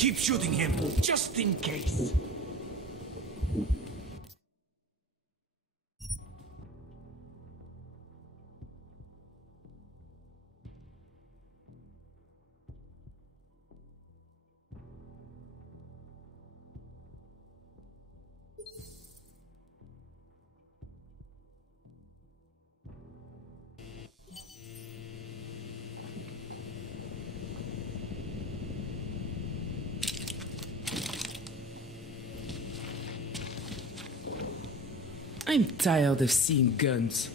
Keep shooting him, just in case. I'm tired of seeing guns.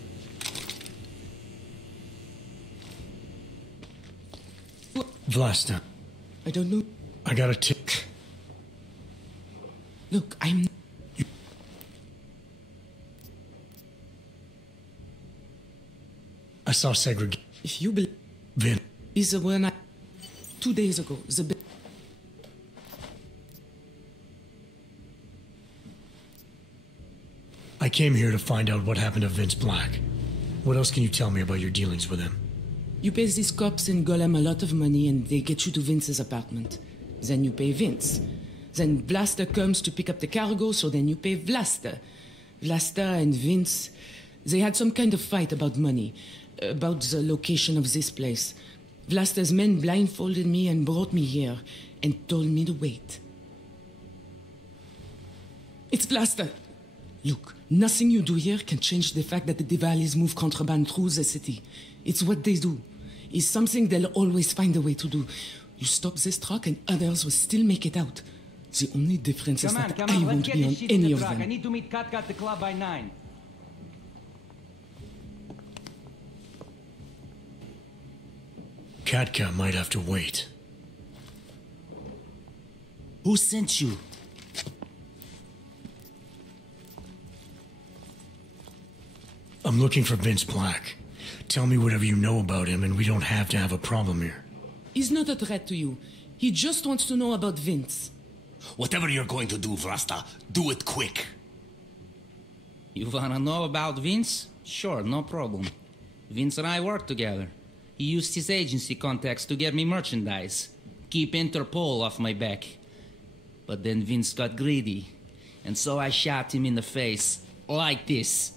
Vlasta. I don't know. I got a tick. Look, I'm... I saw segregation. If you believe... Vin. Is when I... 2 days ago, the... I came here to find out what happened to Vince Black. What else can you tell me about your dealings with him? You pay these cops in Golem a lot of money and they get you to Vince's apartment. Then you pay Vince. Then Blaster comes to pick up the cargo, so then you pay Vlasta. Vlasta and Vince, they had some kind of fight about money, about the location of this place. Vlasta's men blindfolded me and brought me here and told me to wait. It's Vlasta. Look, nothing you do here can change the fact that the Diwalis move contraband through the city. It's what they do. It's something they'll always find a way to do. You stop this truck and others will still make it out. The only difference is that I won't be on any of them. I need to meet Katka at the club by 9. Katka might have to wait. Who sent you? I'm looking for Vince Black. Tell me whatever you know about him and we don't have to have a problem here. He's not a threat to you. He just wants to know about Vince. Whatever you're going to do, Vrasta, do it quick. You wanna know about Vince? Sure, no problem. Vince and I work together. He used his agency contacts to get me merchandise. Keep Interpol off my back. But then Vince got greedy. And so I shot him in the face. Like this.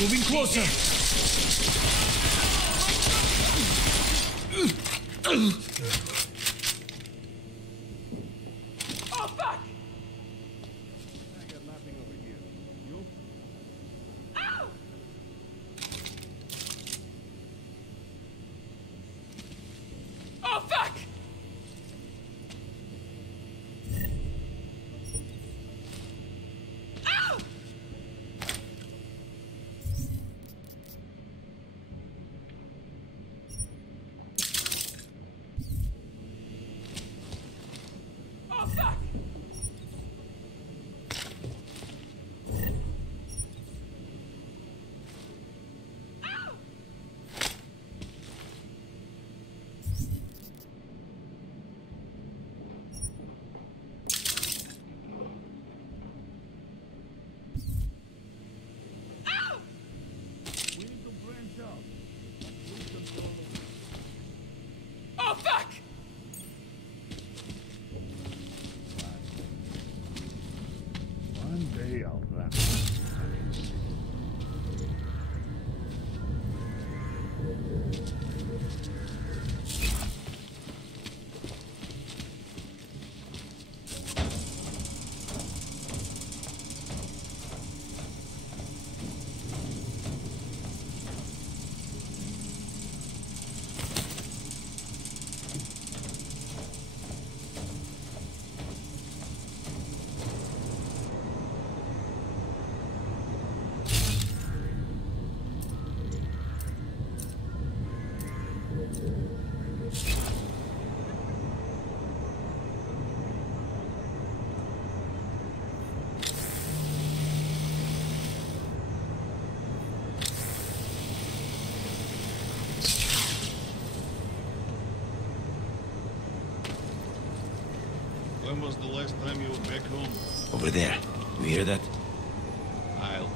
Moving closer. Oh, fuck! I got nothing over here. You? Ow! Oh, fuck! Ow! Oh, fuck! Ow! Ow! We need to branch out. Oh, fuck! One day I'll wrap When was the last time you were back home? Over there. You hear that? I'll...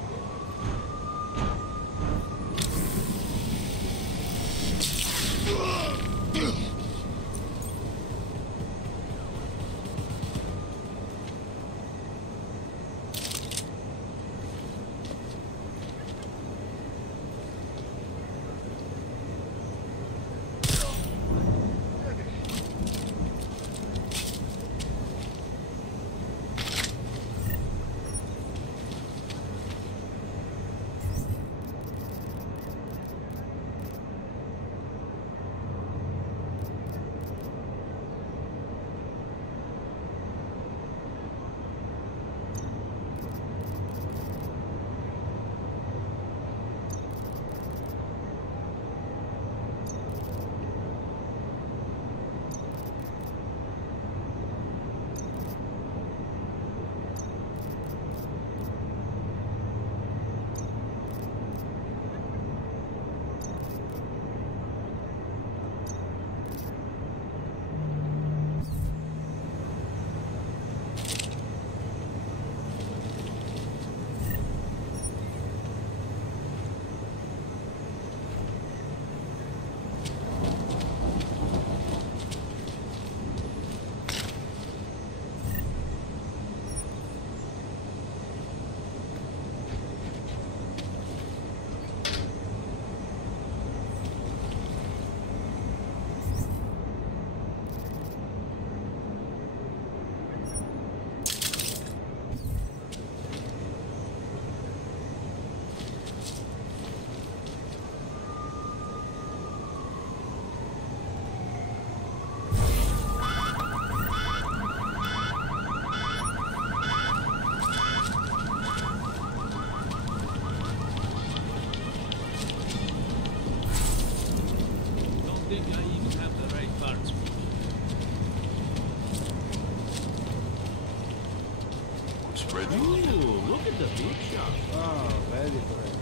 look at the big shot. Oh, very correct.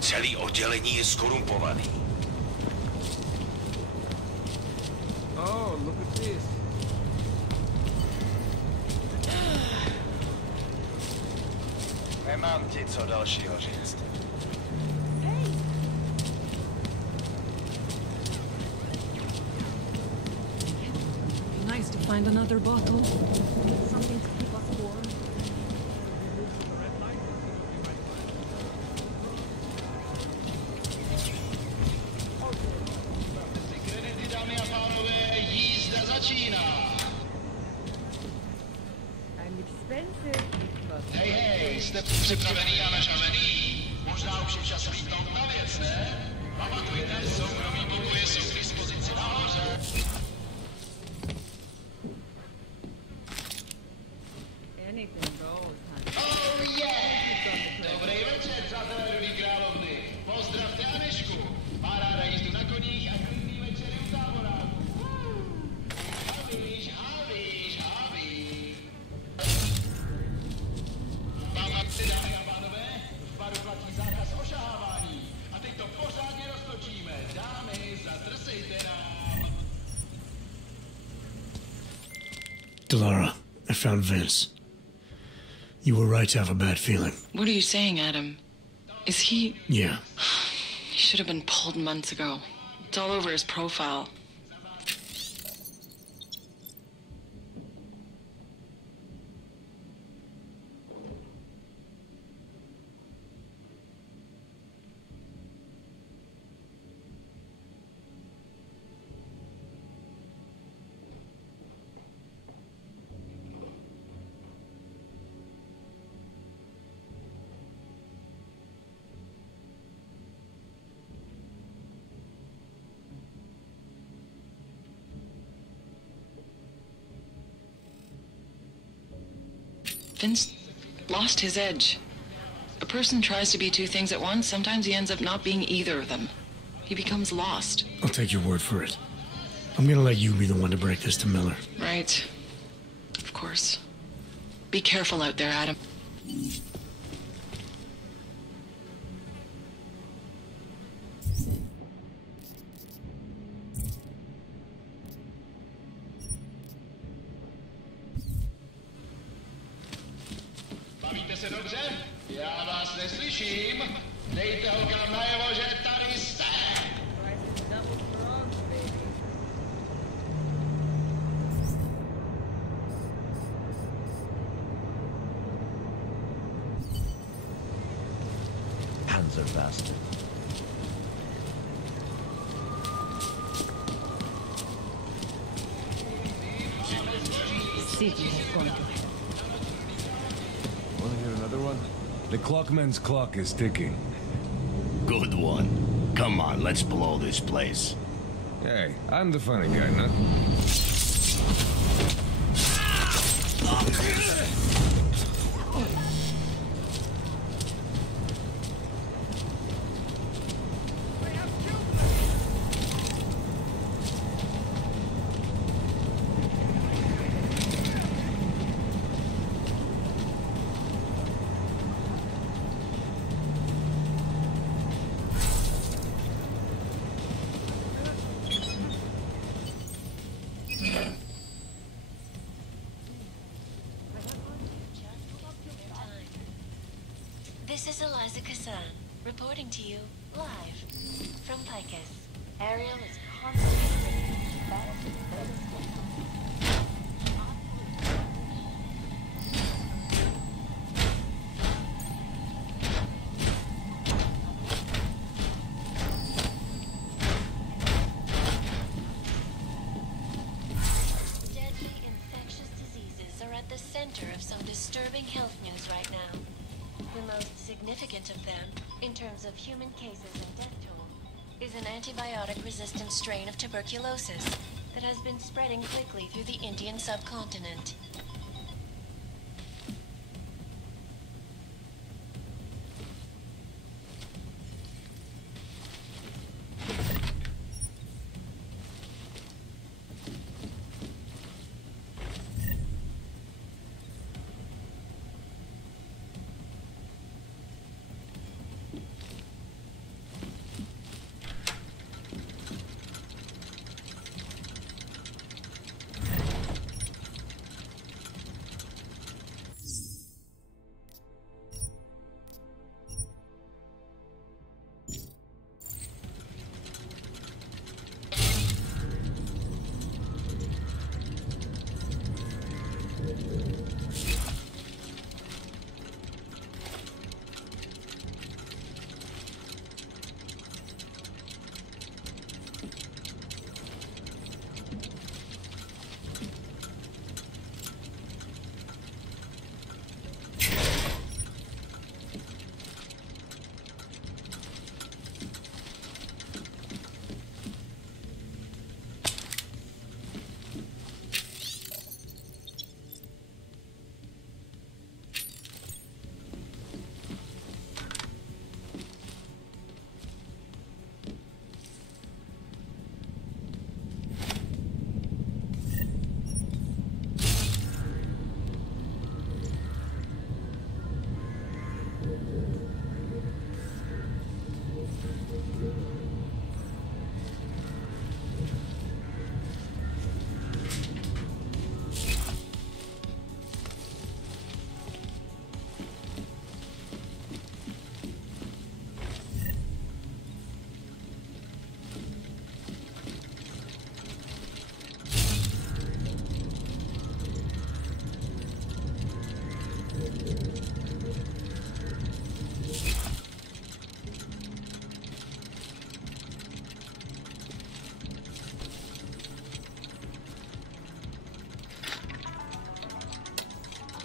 Celý oddělení je skorumpovaný. Oh, look at this. Nemám ti co dalšího říct. Be nice to find another bottle. Something to keep us warm. Dámy a pánové, jízda začíná. I'm expensive, but... Hej, jste připravený a načavený? Možná už je čas lítnout na věc, ne? Pamatujte, soukromí pokoje jsou k dispozici nahoře. Anything goes, honey. Oh yeah! Dobrý večer, přátelé Rudý královny. Pozdravte Anešku. Má ráda jízdu na koních a klidný večery u táboráku. Havíš. Pamatujte, dámy a pánové, v baru platí zákaz ošahávání. A teď to pořádně roztočíme. Dámy, zatrzejte nám. Delara, I found Vince. You were right to have a bad feeling. What are you saying, Adam? Is he... Yeah. He should have been pulled months ago. It's all over his profile. Vince lost his edge. A person tries to be two things at once. Sometimes he ends up not being either of them. He becomes lost. I'll take your word for it. I'm gonna let you be the one to break this to Miller. Right. Of course. Be careful out there, Adam. Bavíte se dobře? Já vás neslyším. Dejte holkám najevo, že tady jste. Hands are faster. City has gone to hell. Want to hear another one? The clockman's clock is ticking. Good one. Come on, let's blow this place. Hey, I'm the funny guy, not... This is Eliza Kassan, reporting to you live from Picus. Ariel is constantly Deadly infectious diseases are at the center of some disturbing health news right now. The most significant of them, in terms of human cases and death toll, is an antibiotic-resistant strain of tuberculosis that has been spreading quickly through the Indian subcontinent.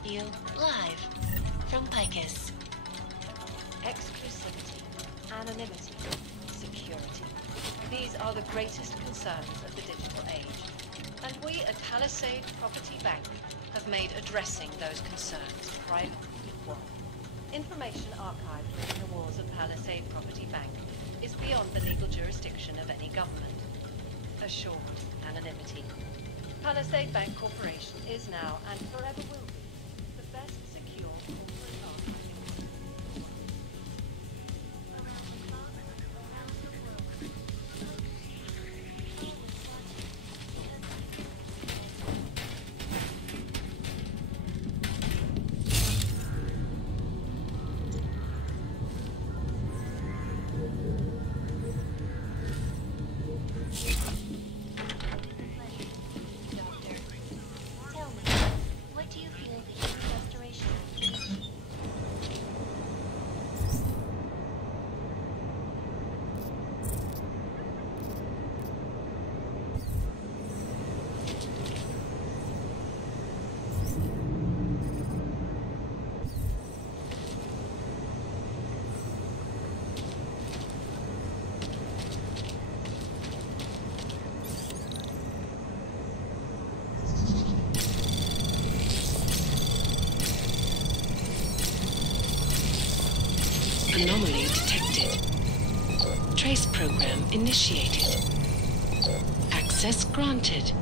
You live from Picus. Exclusivity, anonymity, security. These are the greatest concerns of the digital age. And we at Palisade Property Bank have made addressing those concerns privately equal. Information archived within the walls of Palisade Property Bank is beyond the legal jurisdiction of any government. Assured anonymity. Palisade Bank Corporation is now and forever will be the best secure corporate archiving. Tell me, what do you feel the human restoration will be? Anomaly detected. Trace program initiated. Access granted.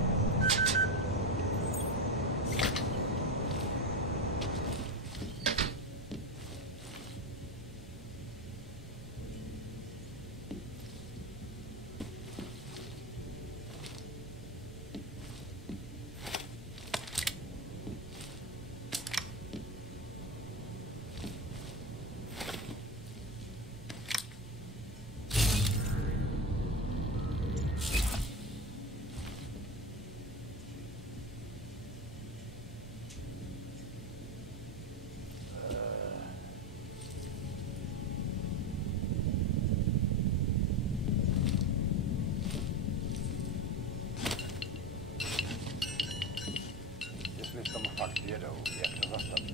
Jestli tam fakt jedou, jak to zastavit?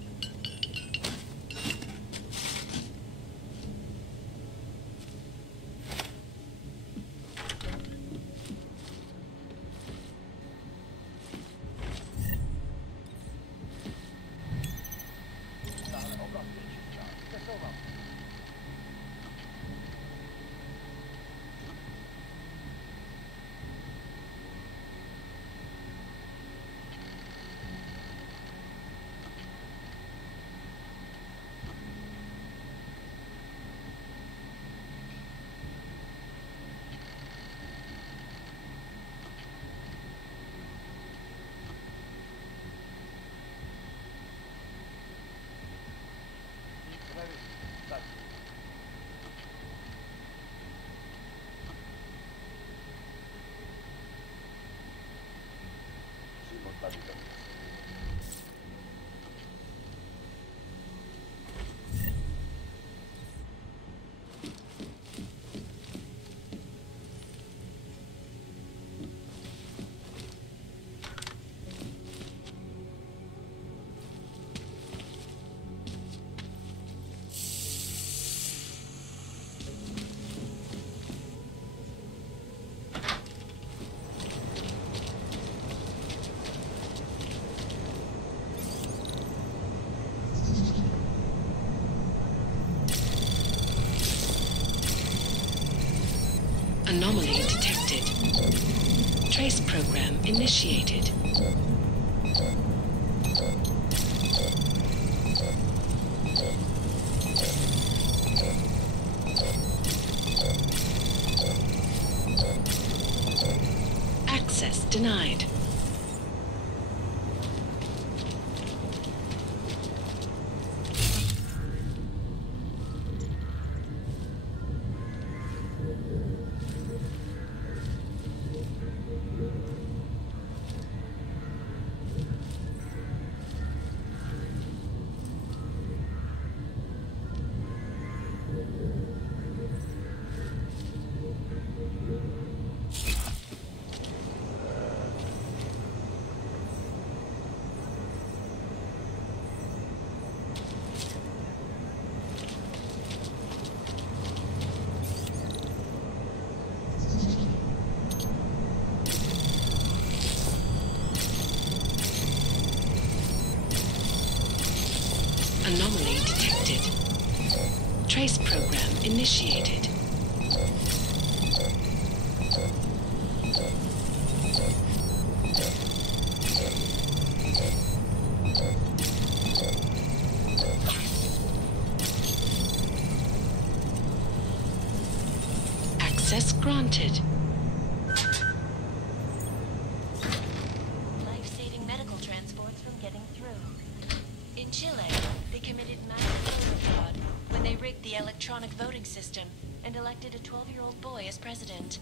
Anomaly detected. Trace program initiated. Access denied. Trace program initiated. Access granted. Life-saving medical transports from getting through. In Chile, they committed massive voter fraud when they rigged the electronic voting system and elected a 12-year-old boy as president.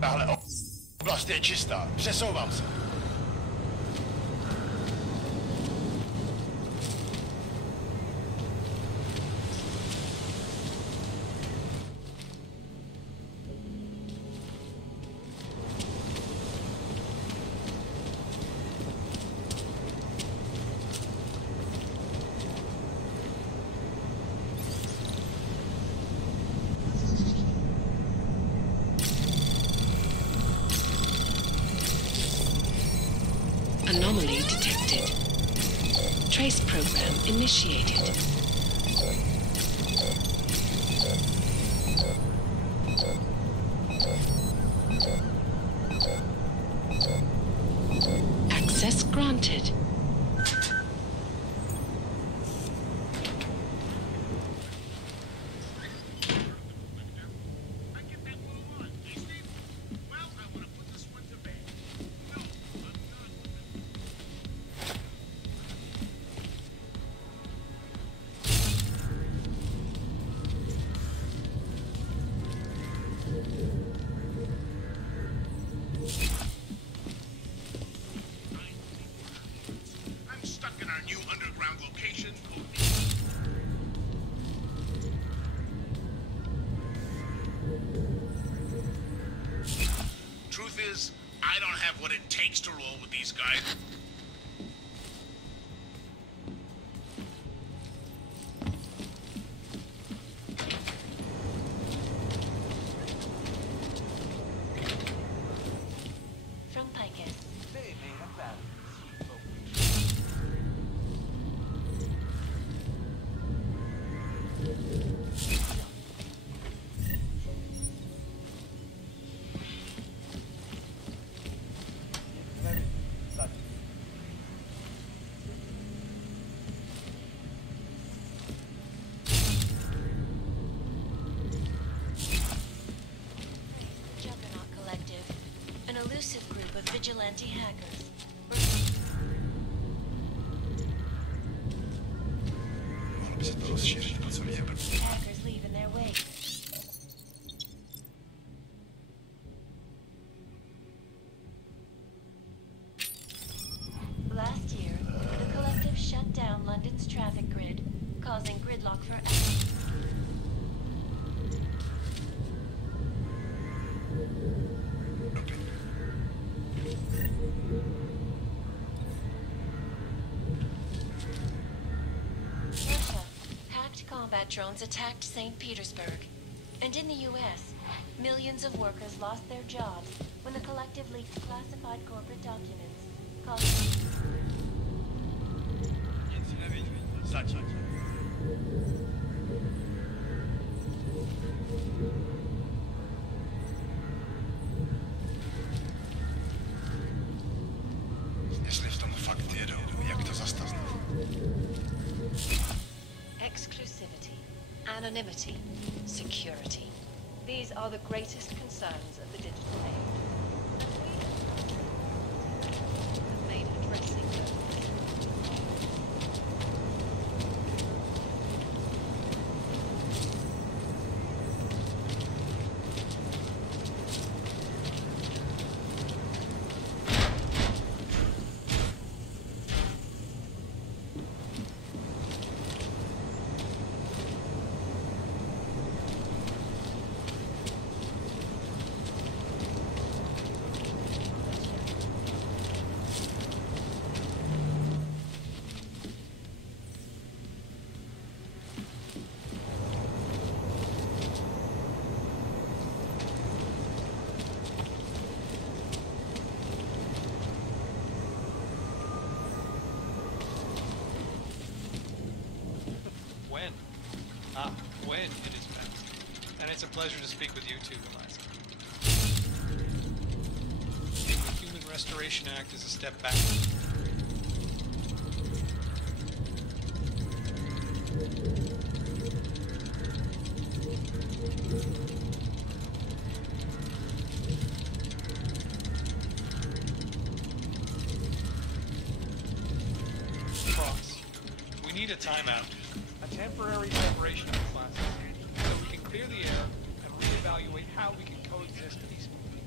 Tahle oblast je čistá. Přesouvám se. Anomaly detected. Trace program initiated. Access granted. I'm stuck in our new underground location. Truth is, I don't have what it takes to roll with these guys. From Picus. They may have batteries. Juggernaut Collective. An elusive group of vigilante hackers. Hackers leave in their wake. Last year, the Collective shut down London's traffic grid, causing gridlock for Russia. Hacked combat drones attacked St. Petersburg. And in the US, millions of workers lost their jobs when the Collective leaked classified corporate documents causing... Jeśli w tą faktyru, jak to zastawić? Exclusivity, anonymity, security. These are the greatest concerns of the digital age. Made addressing them. When it is best. And it's a pleasure to speak with you too, Eliza. The Human Restoration Act is a step back. Cross. We need a timeout. A temporary separation of the classes, so we can clear the air and reevaluate how we can coexist peacefully.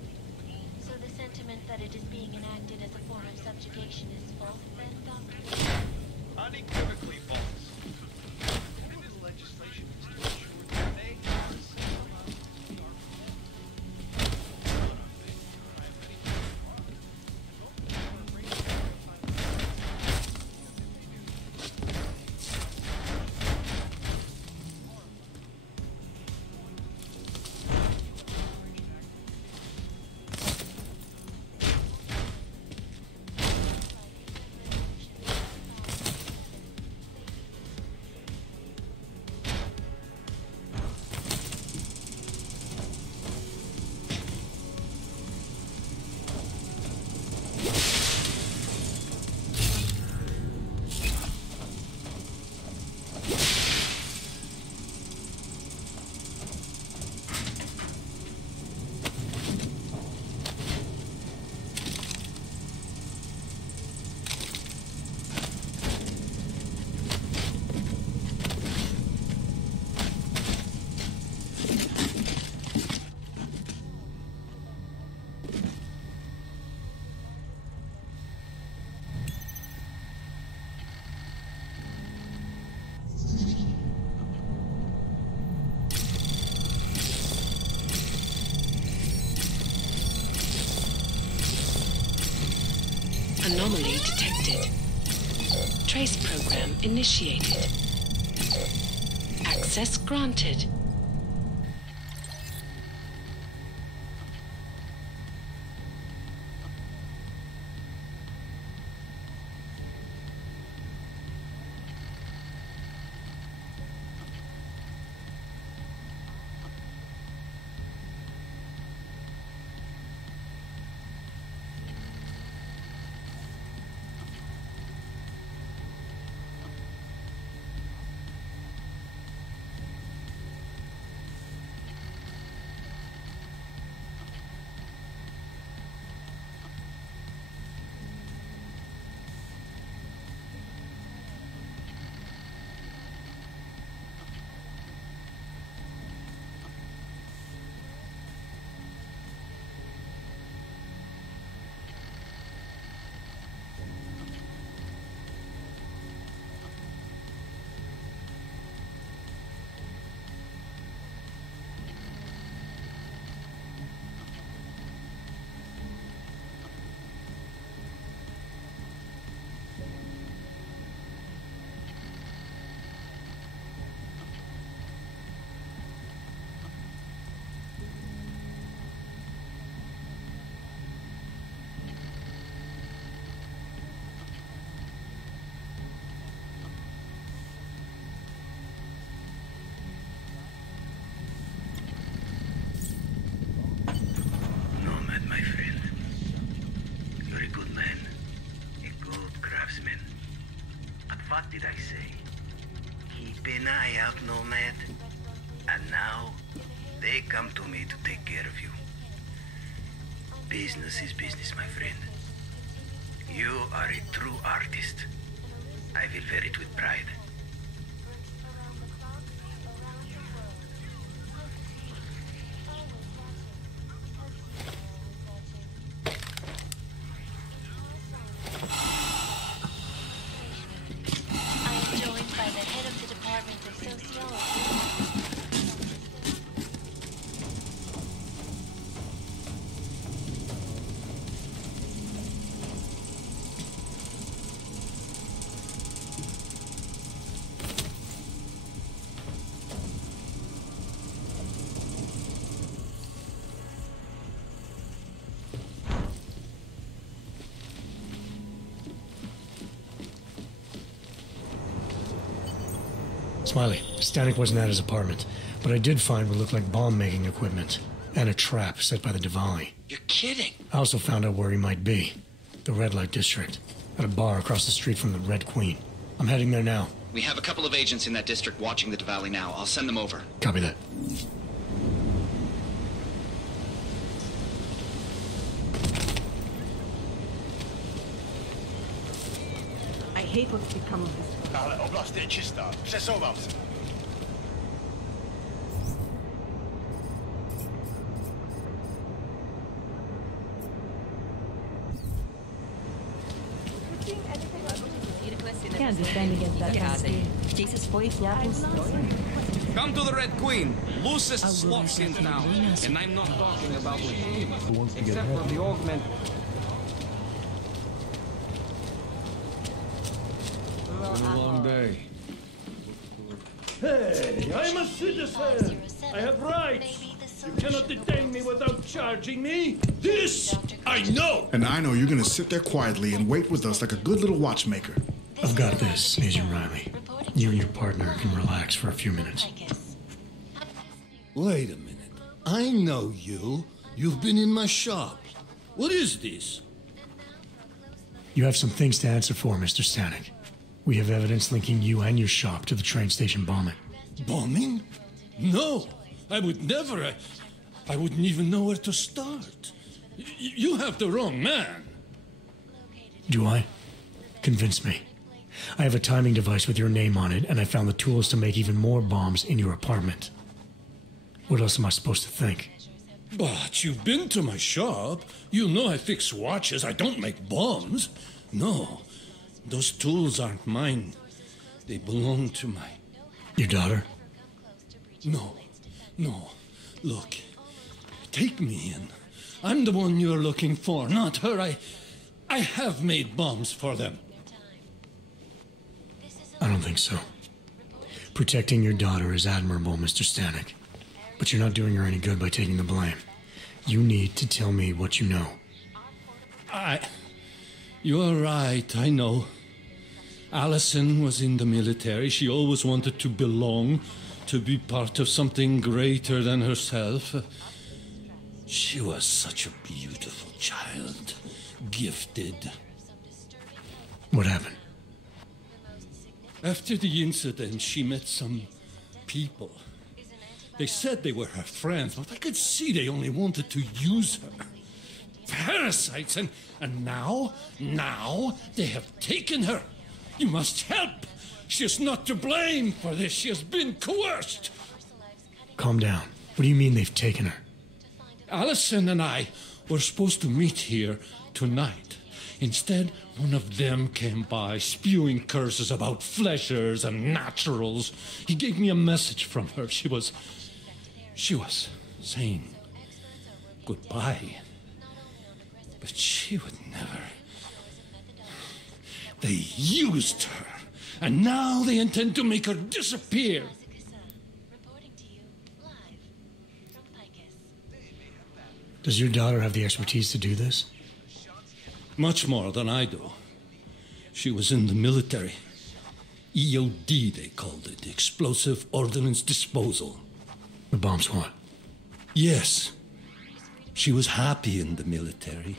So the sentiment that it is being enacted as a form of subjugation is false then, Doctor? Unequivocally false. The goal of the legislation is to ensure that they are Anomaly detected. Trace program initiated. Access granted. What did I say? Keep an eye out, Nomad. And now, they come to me to take care of you. Business is business, my friend. You are a true artist. I will wear it with pride. Smiley, Stanek wasn't at his apartment, but I did find what looked like bomb-making equipment and a trap set by the Diwali. You're kidding. I also found out where he might be. The Red Light District. At a bar across the street from the Red Queen. I'm heading there now. We have a couple of agents in that district watching the Diwali now. I'll send them over. Copy that. I hate what's become of this. Ale oblast je čistá. Přesouvám se. Can't defend against that kind of chtějí se spojit s nějakým strojem. Come to the Red Queen. Loosest slots in town. And I'm not talking about with except for the augment. Been a long day. Hey, I'm a citizen. I have rights. You cannot detain me without charging me. This I know. And I know you're gonna sit there quietly and wait with us like a good little watchmaker. I've got this, Agent Riley. You and your partner can relax for a few minutes. Wait a minute. I know you. You've been in my shop. What is this? You have some things to answer for, Mr. Stanek. We have evidence linking you and your shop to the train station bombing. Bombing? No, I would never. I wouldn't even know where to start. You have the wrong man. Do I? Convince me. I have a timing device with your name on it, and I found the tools to make even more bombs in your apartment. What else am I supposed to think? But you've been to my shop. You know I fix watches. I don't make bombs. No, those tools aren't mine. They belong to my... Your daughter? No. Look, take me in. I'm the one you're looking for, not her. I have made bombs for them. I don't think so. Protecting your daughter is admirable, Mr. Stanek. But you're not doing her any good by taking the blame. You need to tell me what you know. You're right, I know. Allison was in the military. She always wanted to belong, to be part of something greater than herself. She was such a beautiful child, gifted. What happened? After the incident, she met some people. They said they were her friends, but I could see they only wanted to use her. Parasites, and now they have taken her. You must help. She is not to blame for this. She has been coerced. Calm down. What do you mean they've taken her? Allison and I were supposed to meet here tonight. Instead, one of them came by, spewing curses about fleshers and naturals. He gave me a message from her. She was saying goodbye. But she would never. They used her, and now they intend to make her disappear. Does your daughter have the expertise to do this? Much more than I do. She was in the military. EOD, they called it. Explosive Ordnance Disposal. The bomb squad? Yes. She was happy in the military.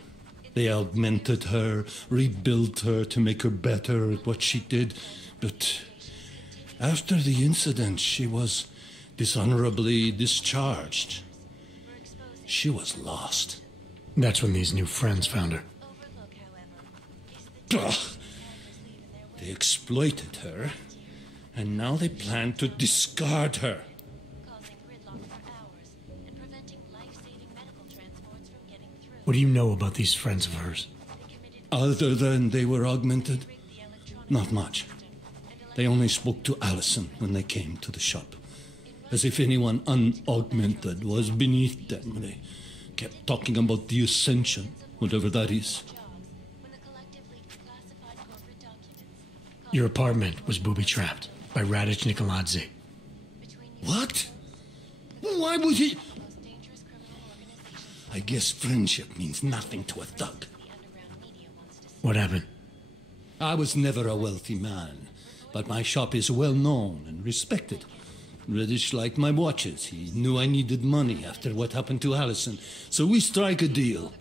They augmented her, rebuilt her to make her better at what she did. But after the incident, she was dishonorably discharged. She was lost. That's when these new friends found her. Ugh. They exploited her, and now they plan to discard her. What do you know about these friends of hers? Other than they were augmented? Not much. They only spoke to Allison when they came to the shop. As if anyone unaugmented was beneath them. They kept talking about the Ascension, whatever that is. Your apartment was booby-trapped by Radic Nikoladze. What? Why would he... I guess friendship means nothing to a thug. What happened? I was never a wealthy man, but my shop is well known and respected. Reddish liked my watches. He knew I needed money after what happened to Allison, so we strike a deal.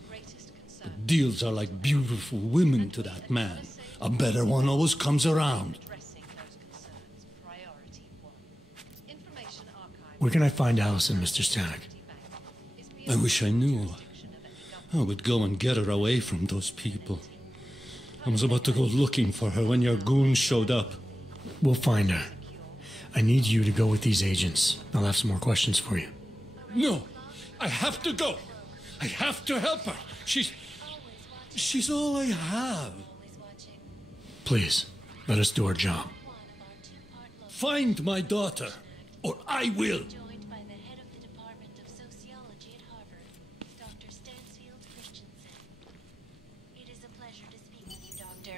But deals are like beautiful women to that man. A better one always comes around. Where can I find Allison, Mr. Stanek? I wish I knew. I would go and get her away from those people. I was about to go looking for her when your goons showed up. We'll find her. I need you to go with these agents. I'll have some more questions for you. No, I have to go. I have to help her. She's all I have. Please, let us do our job. Find my daughter, or I will.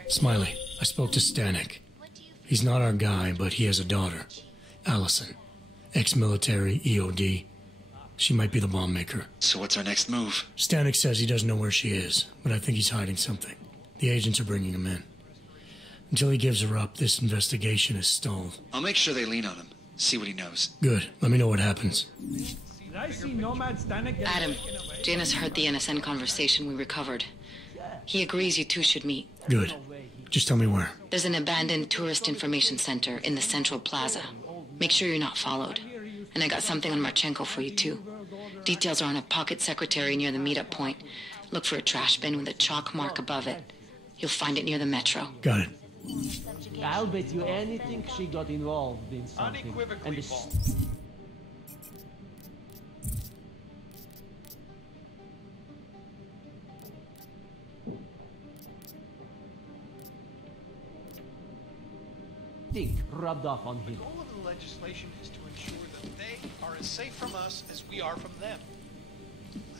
Smiley, I spoke to Stanek. He's not our guy, but he has a daughter, Allison. Ex-military, EOD. She might be the bomb maker. So what's our next move? Stanek says he doesn't know where she is, but I think he's hiding something. The agents are bringing him in. Until he gives her up, this investigation is stalled. I'll make sure they lean on him. See what he knows. Good. Let me know what happens. Did I see Nomad Stanek get Adam, taken away? Janus heard the NSN conversation we recovered. He agrees you two should meet. Good. Just tell me where. There's an abandoned tourist information center in the central plaza. Make sure you're not followed. And I got something on Marchenko for you, too. Details are on a pocket secretary near the meetup point. Look for a trash bin with a chalk mark above it. You'll find it near the metro. Got it. I'll bet you anything she got involved in something. Unequivocally And false. Think rubbed off on The him. goal of the legislation is to ensure that they are as safe from us as we are from them.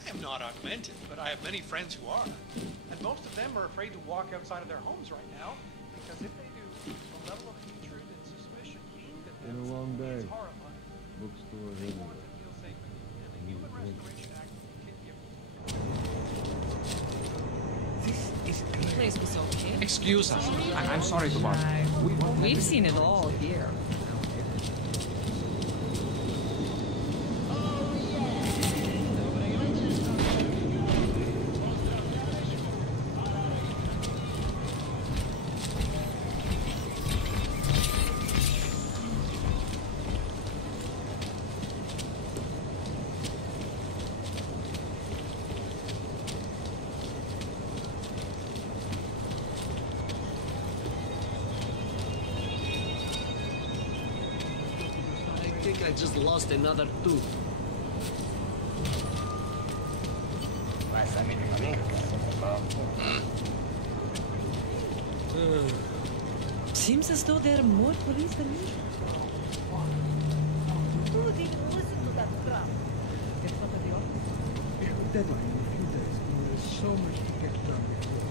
I am not augmented, but I have many friends who are. And most of them are afraid to walk outside of their homes right now, because if they do, the level of hatred and suspicion aimed at them Been a long day. is horrifying. Bookstore They everywhere. want to feel safe with you, and the Human Restoration Act can give them. Place was okay. Excuse us. I'm sorry to bother. We've seen it all here. I think I just lost another tooth. Seems as though there are more police than usual. Who didn't listen to that crap? Deadline in a few days. There's so much to get done before.